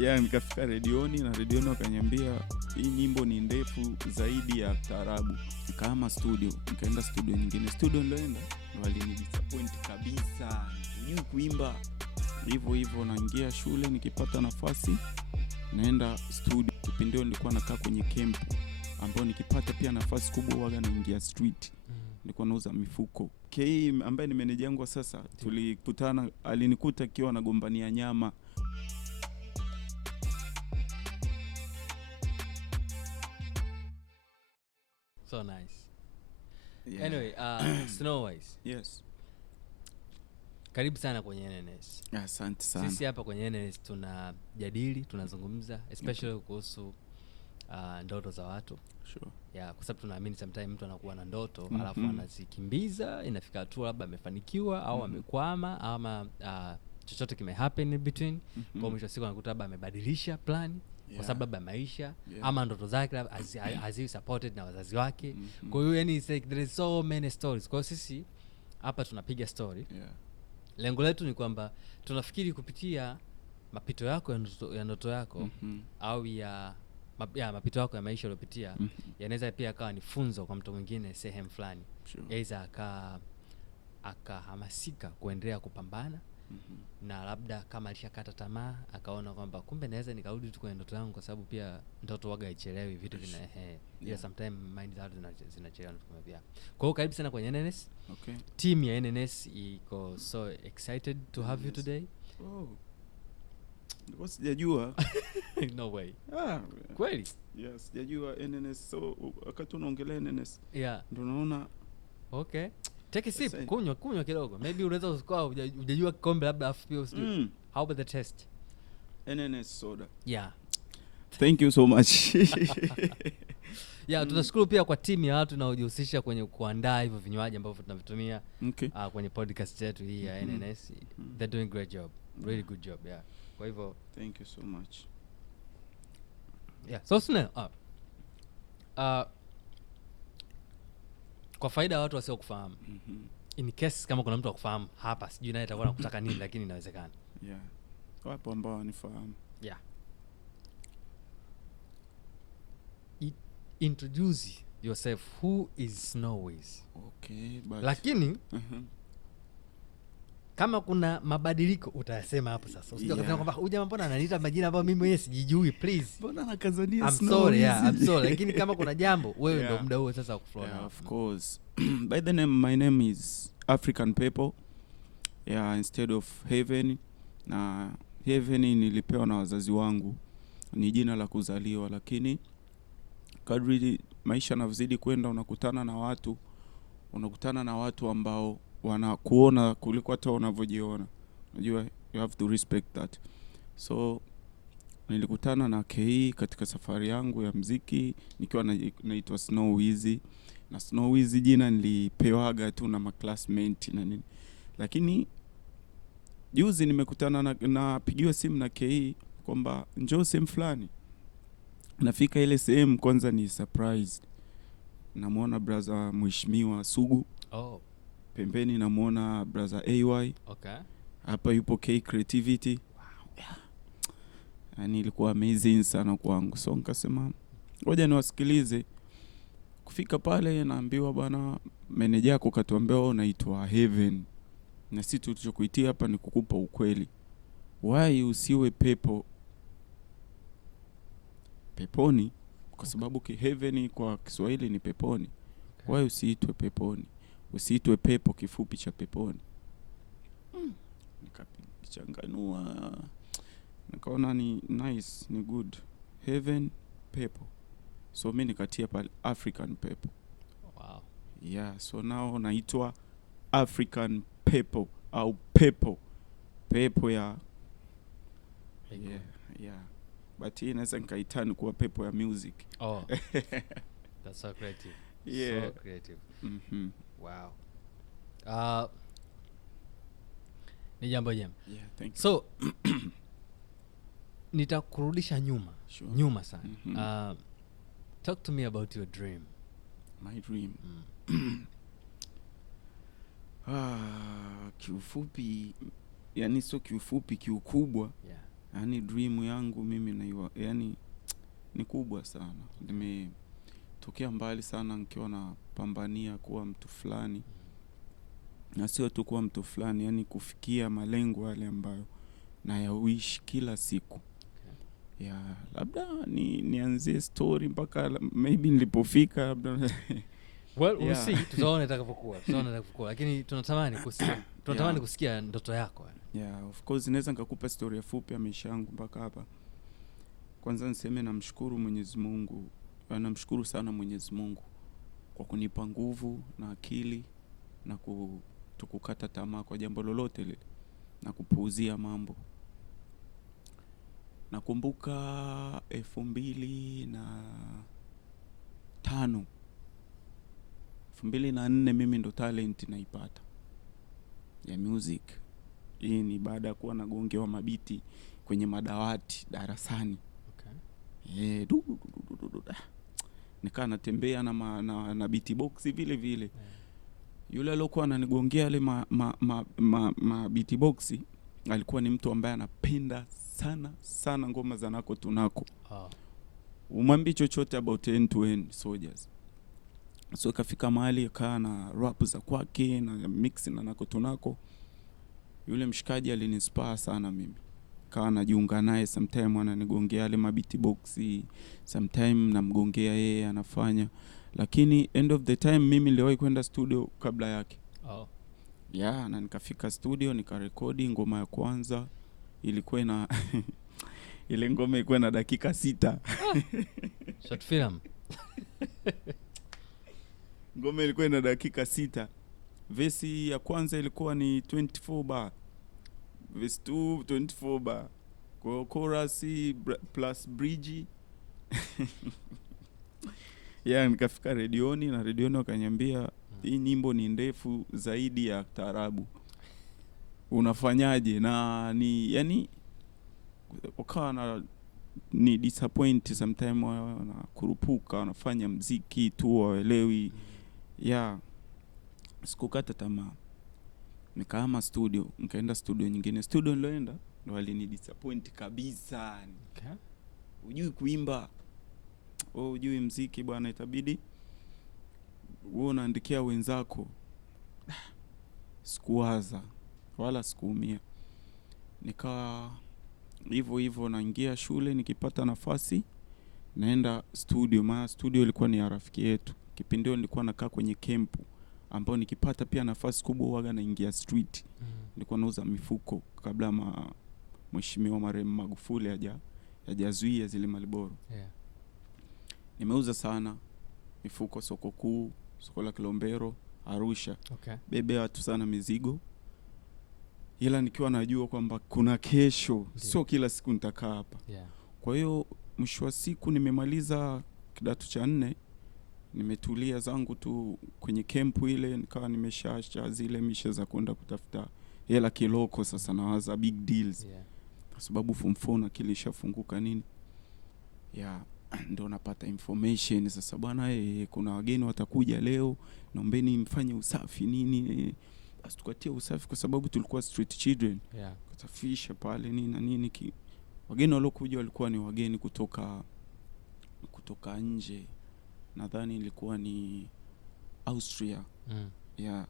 Yeah, nikafika redioni na redioni wakaniambia hii nyimbo ni ndefu zaidi ya taarabu. Nikahama studio, nikaenda studio nyingine. Studio niloenda walinidisappoint kabisa. Sijui kuimba. Hivyo naingia shule, nikipata nafasi naenda studio. Kipindi hicho nilikuwa nakaa kwenye camp ambao nikipata pia nafasi kubwa huwa naingia street. Nilikuwa nauza mifuko. Ambaye ni meneja wangu sasa, tulikutana, alinikuta akiwa anagombania nyama. So nice. Yeah. Anyway, Snowwise. Yes. Karibu sana kwenye NNS. Asante sana. Sisi hapa kwenye NNS tunazungumza especially kuhusu ndoto za watu. Sure. Yeah, kwa sababu tunaamini sometimes mtu anakuwa na ndoto alafu anazikimbiza, inafika hatua labda amefanikiwa au amekwama ama chochote kime happen in between. Kwa mwisho siku anakuta labda amebadilisha plan kwa sababu labda maisha ama ndoto zake hazi supported na wazazi wake. Kwa hiyo yani it's like there is so many stories. Kwa hiyo sisi hapa tunapiga story. Yeah. Lengo letu ni kwamba tunafikiri kupitia mapito yako ya ndoto yako au ya mapito yako ya maisha uliyopitia yanaweza pia akawa ni funzo kwa mtu mwingine sehemu fulani. Sure. Aidha akahamasika kuendelea kupambana na labda kama alishakata tamaa akaona kwamba kumbe naweza nikarudi tu kwenye ndoto yangu, kwa sababu pia ndoto waga haichelewi, vitu vina sometimes mind zao zinachelewa kama pia. Kwa hiyo karibu sana kwenye NNS. Okay. Team ya NNS iko so excited to have you today. Oh. Ndio sijajua. No way. Kweli? Yes, sijajua NNS. So wakati unaongelea NNS. Yeah. Ndio naona okay. Take a sip, kunywa kidogo. Maybe unaweza usikao hujajua kikombe labda afu pia usijue. How about the test? NNS soda. Yeah. Thank you so much. Yeah, tunashukuru pia kwa timu ya watu wanaojihusisha kwenye kuandaa hivyo vinywaji ambavyo tunavitumia kwenye podcast yetu hii ya NNS. They're doing great job. Really good job, yeah. Kwa hivyo thank you so much. Yeah, so kwa faida ya watu wasio kufahamu. In case kama kuna mtu akufahamu hapa, sijui naye atakuwa anakutaka nini lakini inawezekana. Yeah. Wapo ambao wanifahamu. Yeah. Introduce yourself. Who is Snowwise? Okay, but lakini kama kuna mabadiliko utayasema hapo sasa. Usije kusema kwamba huja mbona ananiita majina ambayo mimi mwenyewe sijijui, please. Mbona nakazania Snowwise? I'm sorry. Lakini kama kuna jambo wewe ndio muda huo sasa kuflow. Yeah, of course. By the name, my name is African People. Yeah, instead of Heaven. Na Heaven nilipewa na wazazi wangu. Ni jina la kuzaliwa, lakini kadri maisha yanazidi kwenda unakutana na watu ambao wanakuona kuliko hata unavyojiona. Unajua, you have to respect that. So nilikutana na KE katika safari yangu ya muziki nikiwa naitwa Snowwise. Na Snowwise jina nilipewaga tu na maclassmate na nini. Lakini juzi nimekutana na pigiwa simu na KE kwamba njoo sehemu fulani. Nafika ile sehemu kwanza ni surprise. Namuona brother Mheshimiwa Sugu. Pembeni namuona brother AY. Okay. Hapa yupo K Creativity. Wow. Yeah. Yani ilikuwa amazing sana kwangu. So nikasema ngoja niwasikilize. Kufika pale naambiwa bwana meneja yako katuambia wewe unaitwa Heaven. Na sisi tulichokuitia hapa ni kukupa ukweli. Why usiwe peponi? Kwa sababu Heaven kwa Kiswahili ni peponi. Okay. Why usiitwe peponi? Usiitwe pepo, kifupi cha peponi. Nikachanganua. Nikaona ni nice, ni good. Heaven, pepo. So mimi nikatia pale African People. Wow. Yeah, so now naitwa African People au pepo. Pepo ya yeah. But hii inaweza nikaitani kuwa pepo ya music. Oh. That's so creative. Yeah. So creative. Wow. Ni jambo jema. Yeah, thank you. So nitakurudisha nyuma. Sure. Nyuma sana. Talk to me about your dream. My dream. Kiufupi, yani sio kiufupi, kiukubwa. Yeah. Yani dream yangu mimi na yani ni kubwa sana. Nimetokea mbali sana nikiwa napambania kuwa mtu fulani. Na sio tu kuwa mtu fulani, yani kufikia malengo yale ambayo nayawish kila siku. Ya labda nianzie story mpaka maybe nilipofika labda. Well, we'll see. Tutaona itakapokuwa. Lakini tunatamani kusikia ndoto yako. Yeah, of course naweza nikakupa story fupi ya maisha yangu mpaka hapa. Kwanza niseme namshukuru Mwenyezi Mungu. Namshukuru sana Mwenyezi Mungu kwa kunipa nguvu na akili na kutokukata tamaa kwa jambo lolote lile na kupuuzia mambo. Nakumbuka 2004 mimi ndo talent naipata ya music. Hii ni baada ya kuwa nagongewa mabiti kwenye madawati darasani. Okay. Nikaa natembea na beatbox vile vile. Yeah. Yule aliyokuwa ananigongea ile ma beatbox alikuwa ni mtu ambaye anapenda sana ngoma za Nako Tunako. Umwambi chochote about End to End Soldiers. So kafika mahali kaa na rap za kwake na mix na Nako Tunako. Yule mshikaji alinispire sana mimi. Kaa najiunga naye sometime ananigongea ile ma beatbox, sometime namgongea yeye anafanya. Lakini end of the time mimi niliwahi kwenda studio kabla yake. Yeah, na nikafika studio nikarekodi ngoma ya kwanza. Ilikuwa na ile ngoma ilikuwa na dakika 6. Short film. Ngoma ilikuwa na dakika 6. Verse ya kwanza ilikuwa ni 24 bar. Verse 2 24 bar. Kwa chorus plus bridge. Yeah, nikafika redioni na redioni wakaniambia hii nyimbo ni ndefu zaidi ya taarabu. Unafanyaje? Na ni yani wakawa ni disappoint sometime, wanakurupuka wanafanya mziki tu waelewi. Yeah, sikukata tamaa. Nikaama studio, nikaenda studio nyingine. Studio niloenda ndo walini disappoint kabisa. Okay. Hujui kuimba, hujui mziki bwana, itabidi wewe unaandikia wenzako. Sikuwaza wala sikuumia. Nikawa hivyo naingia shule, nikipata nafasi naenda studio. Maana studio ilikuwa ni rafiki yetu. Kipindi hicho nilikuwa nakaa kwenye camp ambao nikipata pia nafasi kubwa huaga naingia street. Nilikuwa nauza mifuko kabla Mheshimiwa Marehemu Magufuli hajazuia zile Maliboro. Yeah. Nimeuza sana mifuko soko kuu, soko la Kilombero, Arusha. Okay. Bebe watu sana mizigo. Ila nikiwa najua kwamba kuna kesho, yeah. Sio kila siku nitakaa hapa. Yeah. Kwa hiyo mwisho wa siku nimemaliza kidato cha 4, nimetulia zangu tu kwenye camp ile, nikawa nimeshaacha zile mishe za kwenda kutafuta hela kiloko. Sasa nawaza big deals. Yeah. Kwa sababu form 4 na kilishafunguka nini. Yeah, ndio napata information sasa bwana, kuna wageni watakuja leo, naombeni mfanye usafi nini. Basi tukatia usafi kwa sababu tulikuwa street children. Yeah. Kusafisha pale nini na nini wageni waliokuja walikuwa ni wageni kutoka nje. Nadhani ilikuwa ni Austria. Yeah.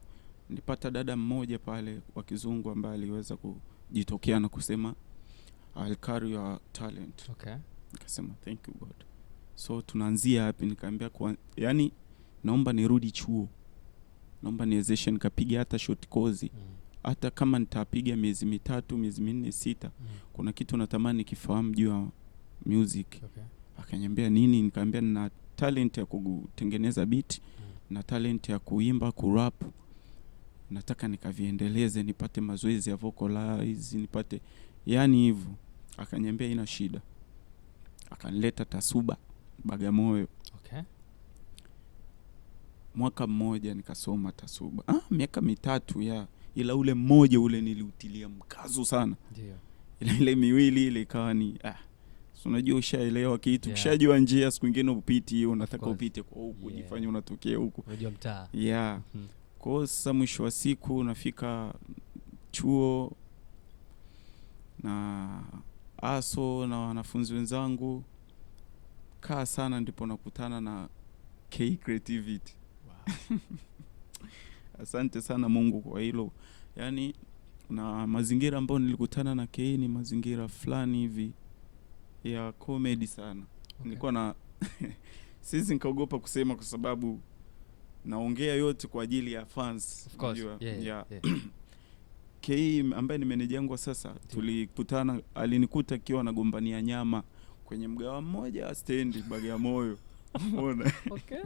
Nilipata dada mmoja pale wa kizungu ambaye aliweza kujitokea na kusema I'll carry your talent. Okay. Nikasema thank you God. So tunaanzia hapo, nikamwambia yani naomba nirudi chuo. Naomba niwezeshe nikapiga hata short course. Hata kama nitapiga miezi 3, miezi 4, 6. Kuna kitu natamani kifahamu juu ya music. Okay. Akaniambia nini? Nikamwambia nina talent ya kutengeneza beat, na talent ya kuimba, kurap. Nataka nikaviendeleze, nipate mazoezi ya vocalize, nipate yani hivyo. Akaniambia ina shida. Akanileta Tasuba Bagamoyo. Okay. Mwaka mmoja nikasoma Tasuba. Miaka 3 ya. Ila ule mmoja ule niliutilia mkazo sana. Ndio. Ile miwili ile ikawa ni unajua ushaelewa kitu, yeah. Ushajua njia, siku nyingine upiti, unataka upite kwa huku, yeah. Jifanye unatokea huku. Unajua mtaa. Yeah. Kwa sasa mwisho wa siku unafika chuo na aso na wanafunzi wenzangu, kaa sana ndipo nakutana na K Creativity. Wow. Asante sana Mungu kwa hilo. Yani na mazingira ambayo nilikutana na K ni mazingira fulani hivi ya comedy sana. Okay. Nilikuwa na sisi nikaogopa kusema kwa sababu naongea yote kwa ajili ya fans. Of course. Yeah. K ambaye ni meneja wangu sasa, tulikutana, alinikuta akiwa nagombania nyama kwenye mgawa mmoja stendi Bagamoyo. Umeona? Okay.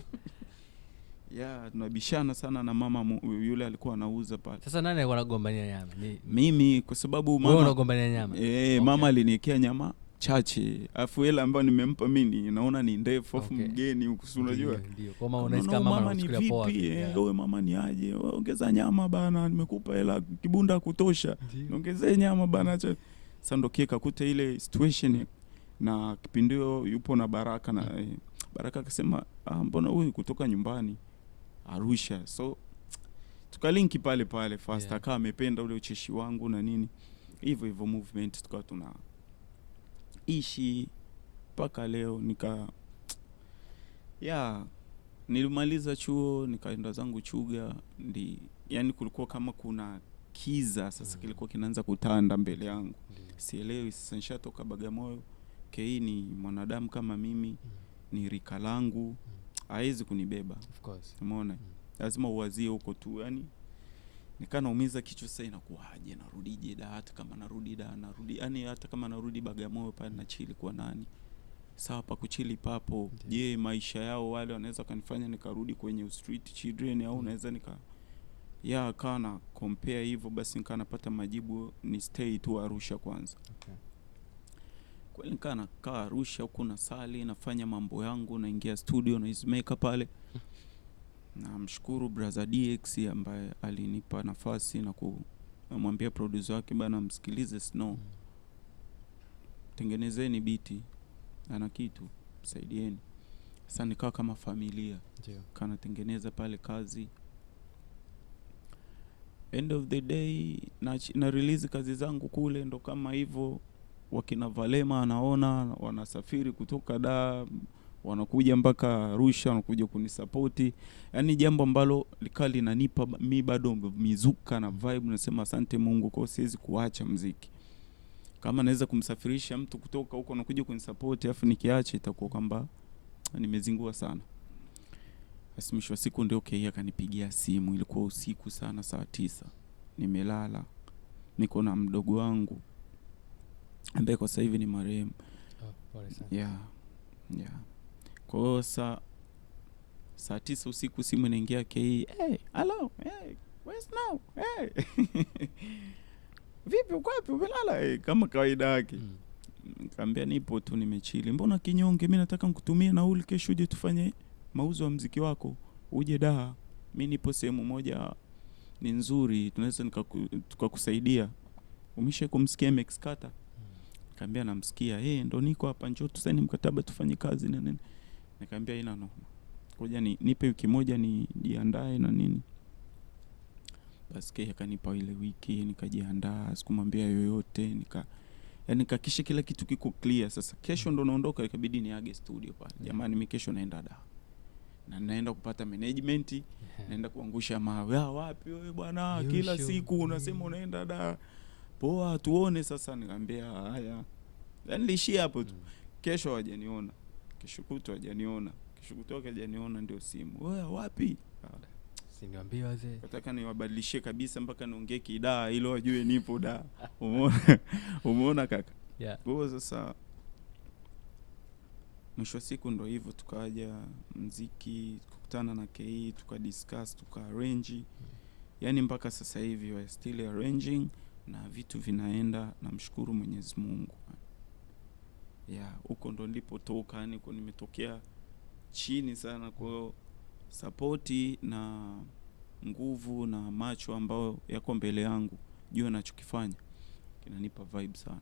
Tunabishana sana na mama yule alikuwa anauza pale. Sasa nani alikuwa anagombania nyama? Mimi, kwa sababu mama. Wewe unagombania nyama? Okay. Mama aliniwekea nyama chache. Afu hela ambayo nimempa mimi naona ni ndefu, afu mgeni huko unajua. Ndio. Kama unaweza kama mama anafikiria poa. Wewe mama ni aje? Ongeza nyama bana, nimekupa hela kibunda kutosha. Ongezee nyama bana. Sasa ndo kika kuta ile situation na kipindio yupo na Baraka na Baraka akasema mbona huyu kutoka nyumbani Arusha, so tukalinki pale pale fast. Akawa amependa ule ucheshi wangu na nini, hivyo movement tukawa tunaishi mpaka leo. Nilimaliza chuo nikaenda zangu Chuga, yani kulikuwa kama kuna kiza sasa kilikuwa kinaanza kutanda mbele yangu. Sielewi sasa, nishatoka Bagamoyo. K ni mwanadamu kama mimi, ni rika langu, haiwezi kunibeba. Of course. Umeona? Lazima uwazie huko tu. Yani nikanaumiza kichwa, sasa inakuaje, narudije da? Hata kama narudi yani hata kama narudi Bagamoyo pale na chili kwa nani? Sawa pa kuchili papo. Je, maisha yao wale wanaweza kanifanya nikarudi kwenye street children au naweza kana compare hivyo? Basi nikanapata majibu ni stay tu Arusha kwanza. Okay. Kweli nikana kaa Arusha huko na sali, nafanya mambo yangu, naingia studio na ismaker pale. Na mshukuru brother DX ambaye alinipa nafasi na kumwambia producer wake bana, msikilize Snow, tengenezeni biti ana kitu, saidieni. Sasa nikawa kama familia. Ndio. Kana tengeneza pale kazi. End of the day na release kazi zangu kule, ndo kama hivyo wakina Valema anaona wanasafiri kutoka Dar wanakuja mpaka Arusha, wanakuja kunisapoti. Yani jambo ambalo likali linanipa mimi bado mizuka na vibe, nasema asante Mungu kwa siwezi kuacha muziki. Kama naweza kumsafirisha mtu kutoka huko anakuja kunisapoti afu nikiacha itakuwa kwamba nimezingua sana. Basi mwisho wa siku ndio akanipigia simu, ilikuwa usiku sana, saa 9. Nimelala. Niko na mdogo wangu ambaye kwa sasa hivi ni marehemu. Pole sana. Kwa hiyo saa 9 usiku simu inaingia K. Hello. Where's now? Vipi uko wapi? Umelala? Kama kawaida yake. Nikamwambia nipo tu nimechili. Mbona kinyonge? Mimi nataka nikutumie nauli kesho uje tufanye mauzo ya muziki wako. Uje Dar. Mimi nipo sehemu moja ni nzuri, tunaweza tukakusaidia. Umesha kumsikia Max Carter? Nikamwambia namsikia. Ndo niko hapa, njoo tusaini mkataba tufanye kazi na nini. Nikamwambia ina noma. Ngoja nipe wiki moja nijiandae na nini. Basi akanipa ile wiki nikajiandaa, sikumwambia yoyote, nikakisha kila kitu kiko clear. Sasa kesho ndo naondoka, ikabidi niage studio pale. Jamani, mimi kesho naenda Dar. Na naenda kupata management, naenda kuangusha mawe. Wapi wewe bwana? Kila siku unasema unaenda Dar. Poa, tuone sasa. Nikamwambia haya. Nilishia hapo tu. Kesho hajaniona. Kesho kutwa hajaniona. Kesho kutwa hajaniona ndio simu. Wewe wapi? Siniambia wazee. Nataka niwabadilishie kabisa mpaka niongee Kidaa ili wajue nipo Dar. Umeona kaka? Yeah. Kwa sasa mwisho siku ndo hivyo, tukaja muziki, tukutana na KE, tukadiscuss, tukaarrange. Yani mpaka sasa hivi we still arranging na vitu vinaenda, namshukuru Mwenyezi Mungu. Huko ndo nilipotoka, yani kwa nimetokea chini sana. Kwa support na nguvu na macho ambao yako mbele yangu, jua nachokifanya kinanipa vibe sana.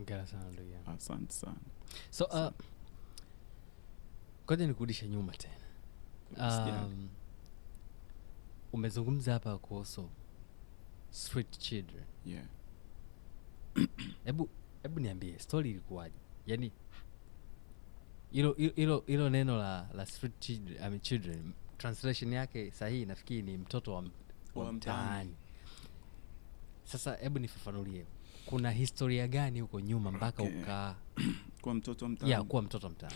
Ngara sana ndugu yangu. Asante sana. So ngoja nikurudishe nyuma tena. Umezungumza hapa kuhusu street children. Yeah. Hebu niambie story ilikuwaje? Yaani hilo neno la street children, I mean children, translation yake sahihi nafikiri ni mtoto wa mtaani. Sasa hebu nifafanulie. Kuna historia gani huko nyuma mpaka kwa mtoto wa mtaani? Yeah, kuwa mtoto wa mtaani.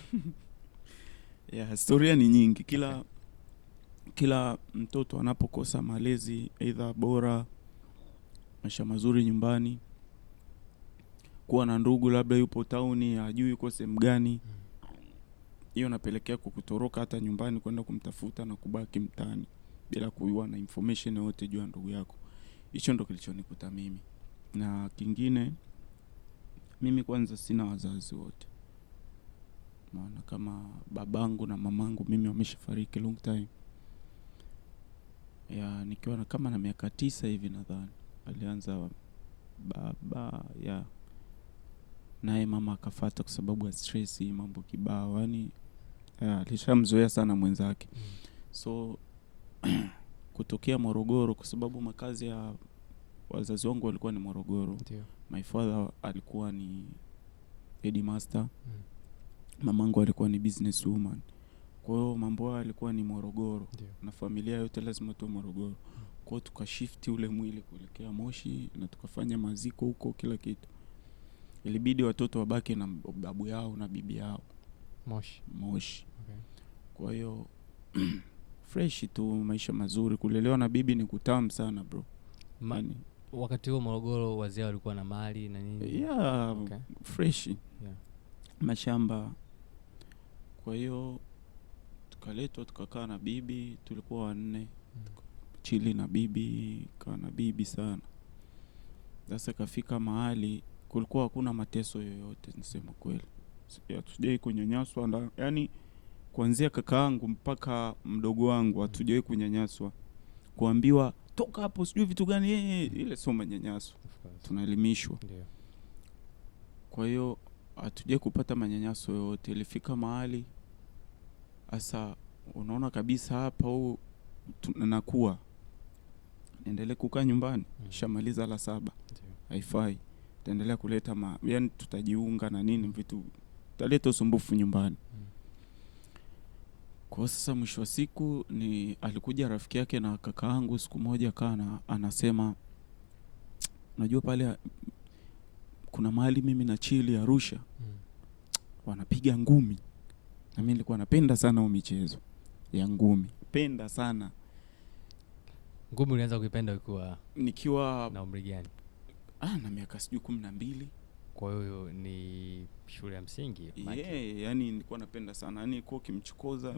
Yeah, historia ni nyingi. Kila mtoto anapokosa malezi either bora, maisha mazuri nyumbani, kuwa na ndugu labda yupo tauni hajui yuko sehemu gani, hiyo napelekea kukutoroka hata nyumbani kwenda kumtafuta na kubaki mtaani bila kuwa na information yote juu ya ndugu yako. Hicho ndo kilichonikuta mimi. Na kingine, mimi kwanza sina wazazi wote. Maana kama babangu na mamangu mimi wameshafariki long time. Ya nikiwa kama na miaka 9 hivi nadhani alianza baba naye mama akafuata kwa sababu ya stress, mambo kibao, yani alishamzoea sana mwenzake. So kutokea Morogoro kwa sababu makazi ya wazazi wangu walikuwa ni Morogoro. My father alikuwa ni headmaster. Mamangu alikuwa ni business woman. Kwa hiyo mambo yao alikuwa ni Morogoro. Na familia yote lazima tu Morogoro. Kwa hiyo tukashift ule mwili kuelekea Moshi na tukafanya maziko huko kila kitu. Ilibidi watoto wabaki na babu yao na bibi yao Moshi. Okay. Kwa hiyo fresh tu, maisha mazuri, kulelewa na bibi ni kutamu sana bro. Wakati huo Morogoro wazee walikuwa na mali na nini? Yeah, okay. Fresh. Yeah. Mashamba. Kwa hiyo tukaletwa tukakaa na bibi, tulikuwa 4. Chili na bibi, kaa na bibi sana. Sasa kafika mahali kulikuwa hakuna mateso yoyote, nisema kweli. Hatujai kunyanyaswa, yani kuanzia kakaangu mpaka mdogo wangu hatujai kunyanyaswa. Kuambiwa toka hapo sijui vitu gani, ile sio manyanyaso. Tunaelimishwa. Kwa hiyo hatujai kupata manyanyaso yoyote. Ilifika mahali asa unaona kabisa hapa huu nakuwa niendelee kukaa nyumbani. Shamaliza la 7. Haifai. Taendelea kuleta yani tutajiunga na nini vitu, tutaleta usumbufu nyumbani. Kwa sasa mwisho wa siku alikuja rafiki yake na kakaangu siku moja kana anasema, unajua pale kuna mahali mimi na Chili Arusha wanapiga ngumi. Na mimi nilikuwa napenda sana hiyo michezo ya ngumi. Penda sana. Ngumi ulianza kuipenda nikiwa na umri gani? Na miaka 12. Kwa hiyo ni shule ya msingi? Yeah, yani nilikuwa napenda sana. Yani kwa ukimchokoza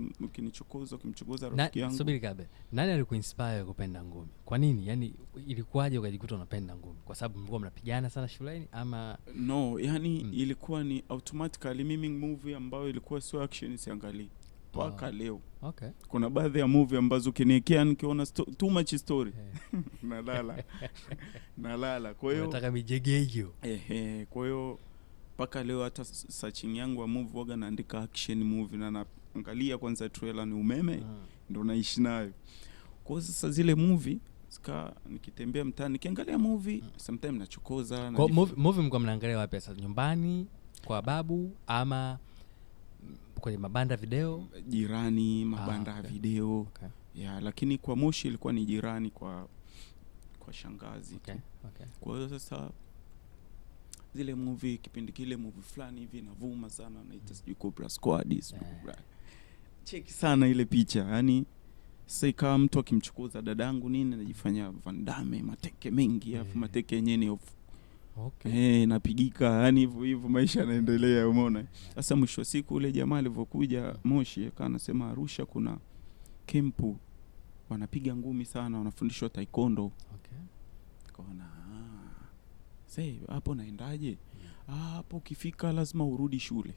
rafiki yangu. Subiri kabla. Nani alikuinspire kupenda ngumi? Kwa nini? Yani ilikuwaje ukajikuta unapenda ngumi? Kwa sababu mlikuwa mnapigana sana shuleni ama? No, yani ilikuwa ni automatically. Mimi movie ambayo ilikuwa sio action siangalie mpaka leo. Okay. Kuna baadhi ya movie ambazo kiniekea nikiona too much story nalala. Kwa hiyo nataka mijege hiyo. Kwa hiyo mpaka leo hata searching yangu ya movie waga naandika action movie na naangalia kwanza trailer ni umeme ndio naishi nayo. Kwa sasa zile movie nikitembea mtaani nikiangalia movie sometimes nachokoza. Kwa movie mko mnaangalia wapi sasa? Nyumbani kwa babu ama kwenye mabanda video? Jirani, mabanda okay. Video. Okay. Yeah, lakini kwa Moshi ilikuwa ni jirani kwa shangazi. Okay. Kwa hiyo sasa zile movie kipindi kile movie fulani hivi navuma sana naita sijui Cobra Squad. Cheki sana ile picha. Yani sasa kama mtu akimchukuza dadangu nini najifanya Van Damme, mateke mengi afu mateke yenyewe ni okay. Napigika yani hivyo maisha yanaendelea, umeona. Sasa mwisho siku ule jamaa alivyokuja Moshi akawa anasema Arusha kuna kempu wanapiga ngumi sana, wanafundishwa taekwondo. Okay. Kaona sasa hapo naendaje? Hapo ukifika lazima urudi shule.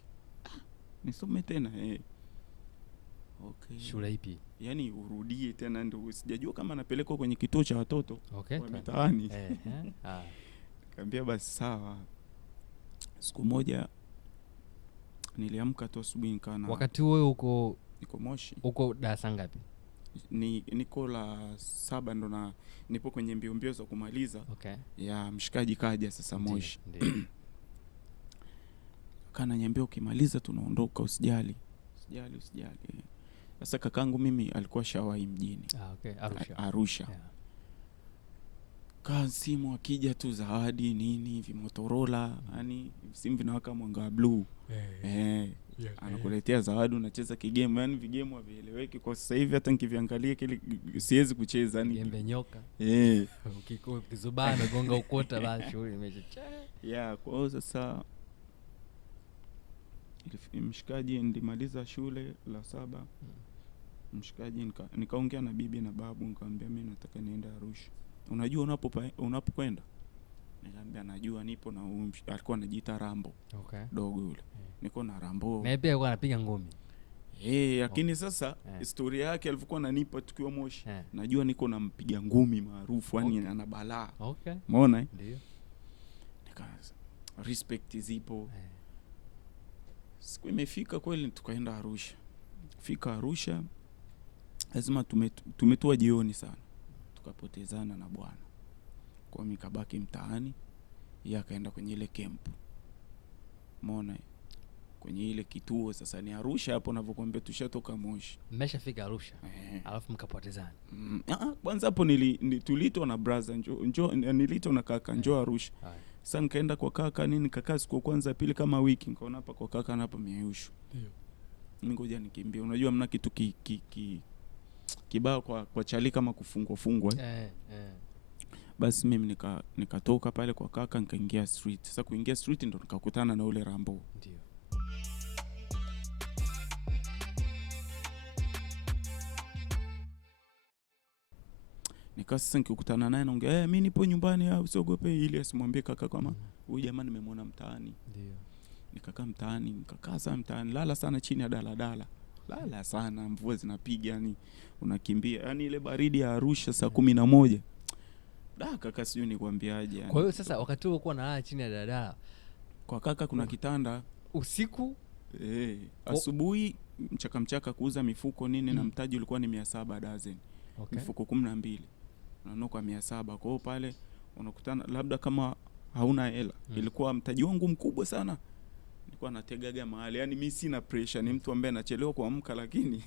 Nisome tena okay. Shule ipi? Yani urudie tena, ndio sijajua kama napelekwa kwenye kituo cha watoto okay. Kwa mitaani. Kaambia basi sawa. Siku moja niliamka tu asubuhi nikana. Wakati wewe niko Moshi. Uko darasa ngapi? niko la 7 ndo na nipo kwenye mbio za kumaliza. Okay. Ya mshikaji kaja sasa Moshi. Ndiyo. Kana niambia ukimaliza tunaondoka, usijali. Sasa kakangu mimi alikuwa Shawai mjini. Okay. Arusha. Yeah. Simu akija tu zawadi nini vimotorola, yani simu vinawaka mwanga blue. Anakuletea zawadi, unacheza kigame, yani vigame havieleweki kwa sasa hivi, hata nikiviangalia kile siwezi kucheza, yani gembe nyoka. Ukizubana gonga ukota basi shughuli imeisha. Yeah, kwa hiyo sasa mshikaji ndimaliza shule la 7. Mshikaji nikaongea na bibi na babu, nikamwambia mimi nataka niende Arusha. Unajua unapokwenda? Nikamwambia najua, nipo na alikuwa anajiita Rambo. Okay. Dogo yule. Niko na Rambo. Na pia alikuwa anapiga ngumi. Lakini sasa historia yake alivyokuwa ananipa tukiwa Moshi. Najua niko na mpiga ngumi maarufu, yani ana balaa. Okay. Umeona? Ndio. Nikaanza respect zipo. Siku imefika kweli tukaenda Arusha. Fika Arusha lazima tumetua jioni sana. Tukapotezana na bwana. Kwa mikabaki mtaani, yeye akaenda kwenye ile camp. Umeona? Kwenye ile kituo sasa ni Arusha hapo ninavyokuambia, tushatoka Moshi. Mmeshafika Arusha. Alafu mkapotezana. Kwanza hapo tulitwa na brother njoo nilitwa na kaka njoo Arusha. Sasa nikaenda kwa kaka nikakaa siku kwanza pili kama wiki, nikaona hapa kwa kaka na hapa miayushu. Ndio. Ngoja nikimbie. Unajua mna kitu kibao kwa chali kama kufungwa. Basi mimi nikatoka pale kwa kaka nikaingia street. Sasa kuingia street ndo nikakutana na ule Rambo. Ndio. Sasa nikikutana naye naongea, mimi nipo nyumbani, usiogope, ili asimwambie kaka kama huyu jamaa nimemwona mtaani. Ndio. Nikakaa mtaani, nikakaa sana mtaani, lala sana chini ya daladala. Lala sana, mvua zinapiga, yani unakimbia. Yani ile baridi ya Arusha saa 11. Kaka sijui nikwambiaje yani. Kwa hiyo sasa wakati huo uko nalala chini ya daladala. Kwa kaka kuna kitanda usiku, asubuhi mchaka kuuza mifuko nini na mtaji ulikuwa ni 700 dozen. Okay. Mifuko 12. Unanuka 700. Kwa hiyo pale unakutana labda kama hauna hela. Ilikuwa mtaji wangu mkubwa sana. Nilikuwa nategaga mahali. Yaani mimi sina pressure, ni mtu ambaye anachelewa kuamka lakini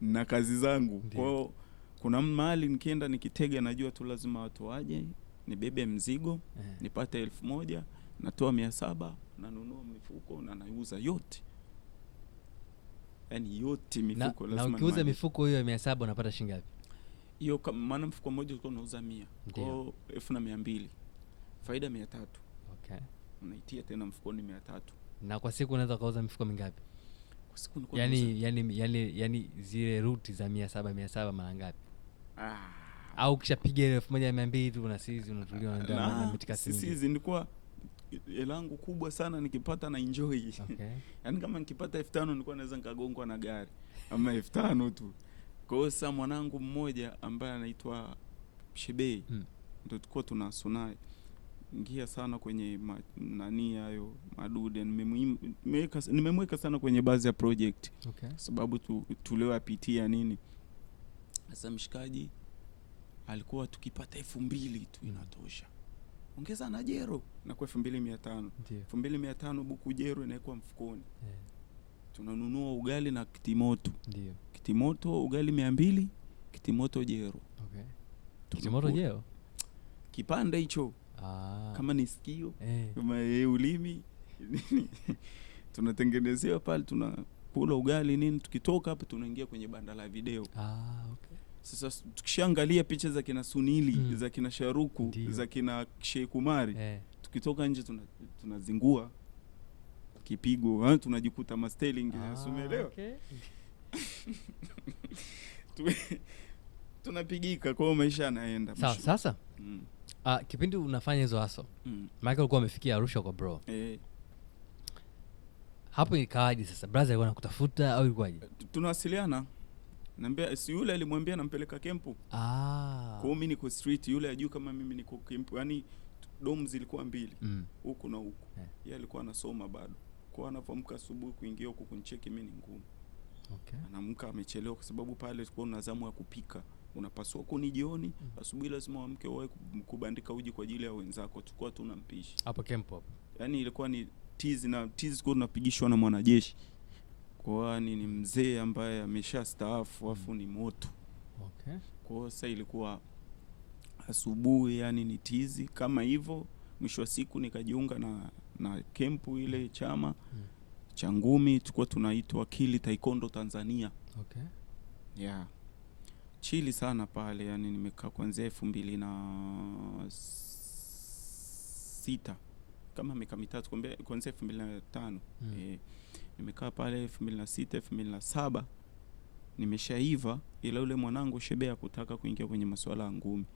na kazi zangu. Kwa hiyo kuna mahali nikienda nikitega najua tu lazima watu waje, nibebe mzigo, nipate 1000, natoa 700, nanunua mifuko na nauza yote. Yaani yote mifuko lazima. Na ukiuza mifuko hiyo 700 unapata shilingi ngapi? Hiyo maana mfuko mmoja ulikuwa unauza 100. Kwa 1200. Faida 300. Okay. Unaitia tena mfukoni 300. Na kwa siku unaweza kuuza mifuko mingapi? Kwa siku nilikuwa yani zile ruti za 700 mara ngapi? Au kishapiga ile 1200 tu na sisi unatulia unaenda mitika sisi. Sisi nilikuwa elangu kubwa sana nikipata na enjoy. Okay. Yaani kama nikipata 5000 nilikuwa naweza nikagongwa na gari. Ama 5000 tu. Kwa hiyo sasa mwanangu mmoja ambaye anaitwa Shebei ndio tulikuwa tunasunaye. Ingia sana kwenye hayo madude, nimemweka sana kwenye baadhi ya project. Okay. Sababu tuliowapitia nini. Sasa mshikaji alikuwa tukipata 2000 tu inatosha. Ongeza na jero na kwa 2500. 2500 buku jero inaikuwa mfukoni. Tunanunua ugali na kitimoto. Ndio. Kitimoto ugali 200, kitimoto jero. Okay. Kitimoto jero? Kipande hicho. Kama ni sikio, kama ulimi. Tunatengenezewa pale, tunakula ugali nini, tukitoka hapa tunaingia kwenye banda la video. Okay. Sasa tukishaangalia picha za kina Sunili, za kina Sharuku, za kina Sheikh Kumari, tukitoka nje tunazingua kipigo, tunajikuta masteling, umeelewa? Okay. Tunapigika kwa maisha yanaenda. Sawa, sasa kipindi unafanya hizo haso, Michael alikuwa amefikia Arusha kwa bro. Hapo ikawaje sasa? Brother alikuwa anakutafuta au ilikuwaje? Tunawasiliana. Naambia si yule alimwambia nampeleka kempu. Kwa mimi niko street, yule ajui kama mimi niko kempu. Yaani domu zilikuwa 2, huku na huku. Yeye alikuwa anasoma bado. Kwa anapoamka asubuhi kuingia huko kunicheki mimi ni ngumu. Okay. Anaamka amechelewa kwa sababu pale tulikuwa na zamu ya kupika. Unapaswa kuni jioni, asubuhi lazima uamke uwahi kubandika uji kwa ajili ya wenzako. Tulikuwa tuna mpishi. Hapo camp hapo. Yaani ilikuwa ni tizi kwa tunapigishwa na mwanajeshi. Kwa ni mzee ambaye ameshastaafu afu ni moto. Okay. Kwa sasa ilikuwa asubuhi, yani ni tizi kama hivyo. Mwisho wa siku nikajiunga na kempu ile chama cha ngumi, tulikuwa tunaitwa Kili Taekwondo Tanzania. Okay. Yeah. Chili sana pale, yani nimekaa kuanzia 2006 kama miaka mitatu kuanzia 2005. Nimekaa pale 2006, 2007 nimeshaiva, ila yule mwanangu Shebea kutaka kuingia kwenye masuala ya ngumi.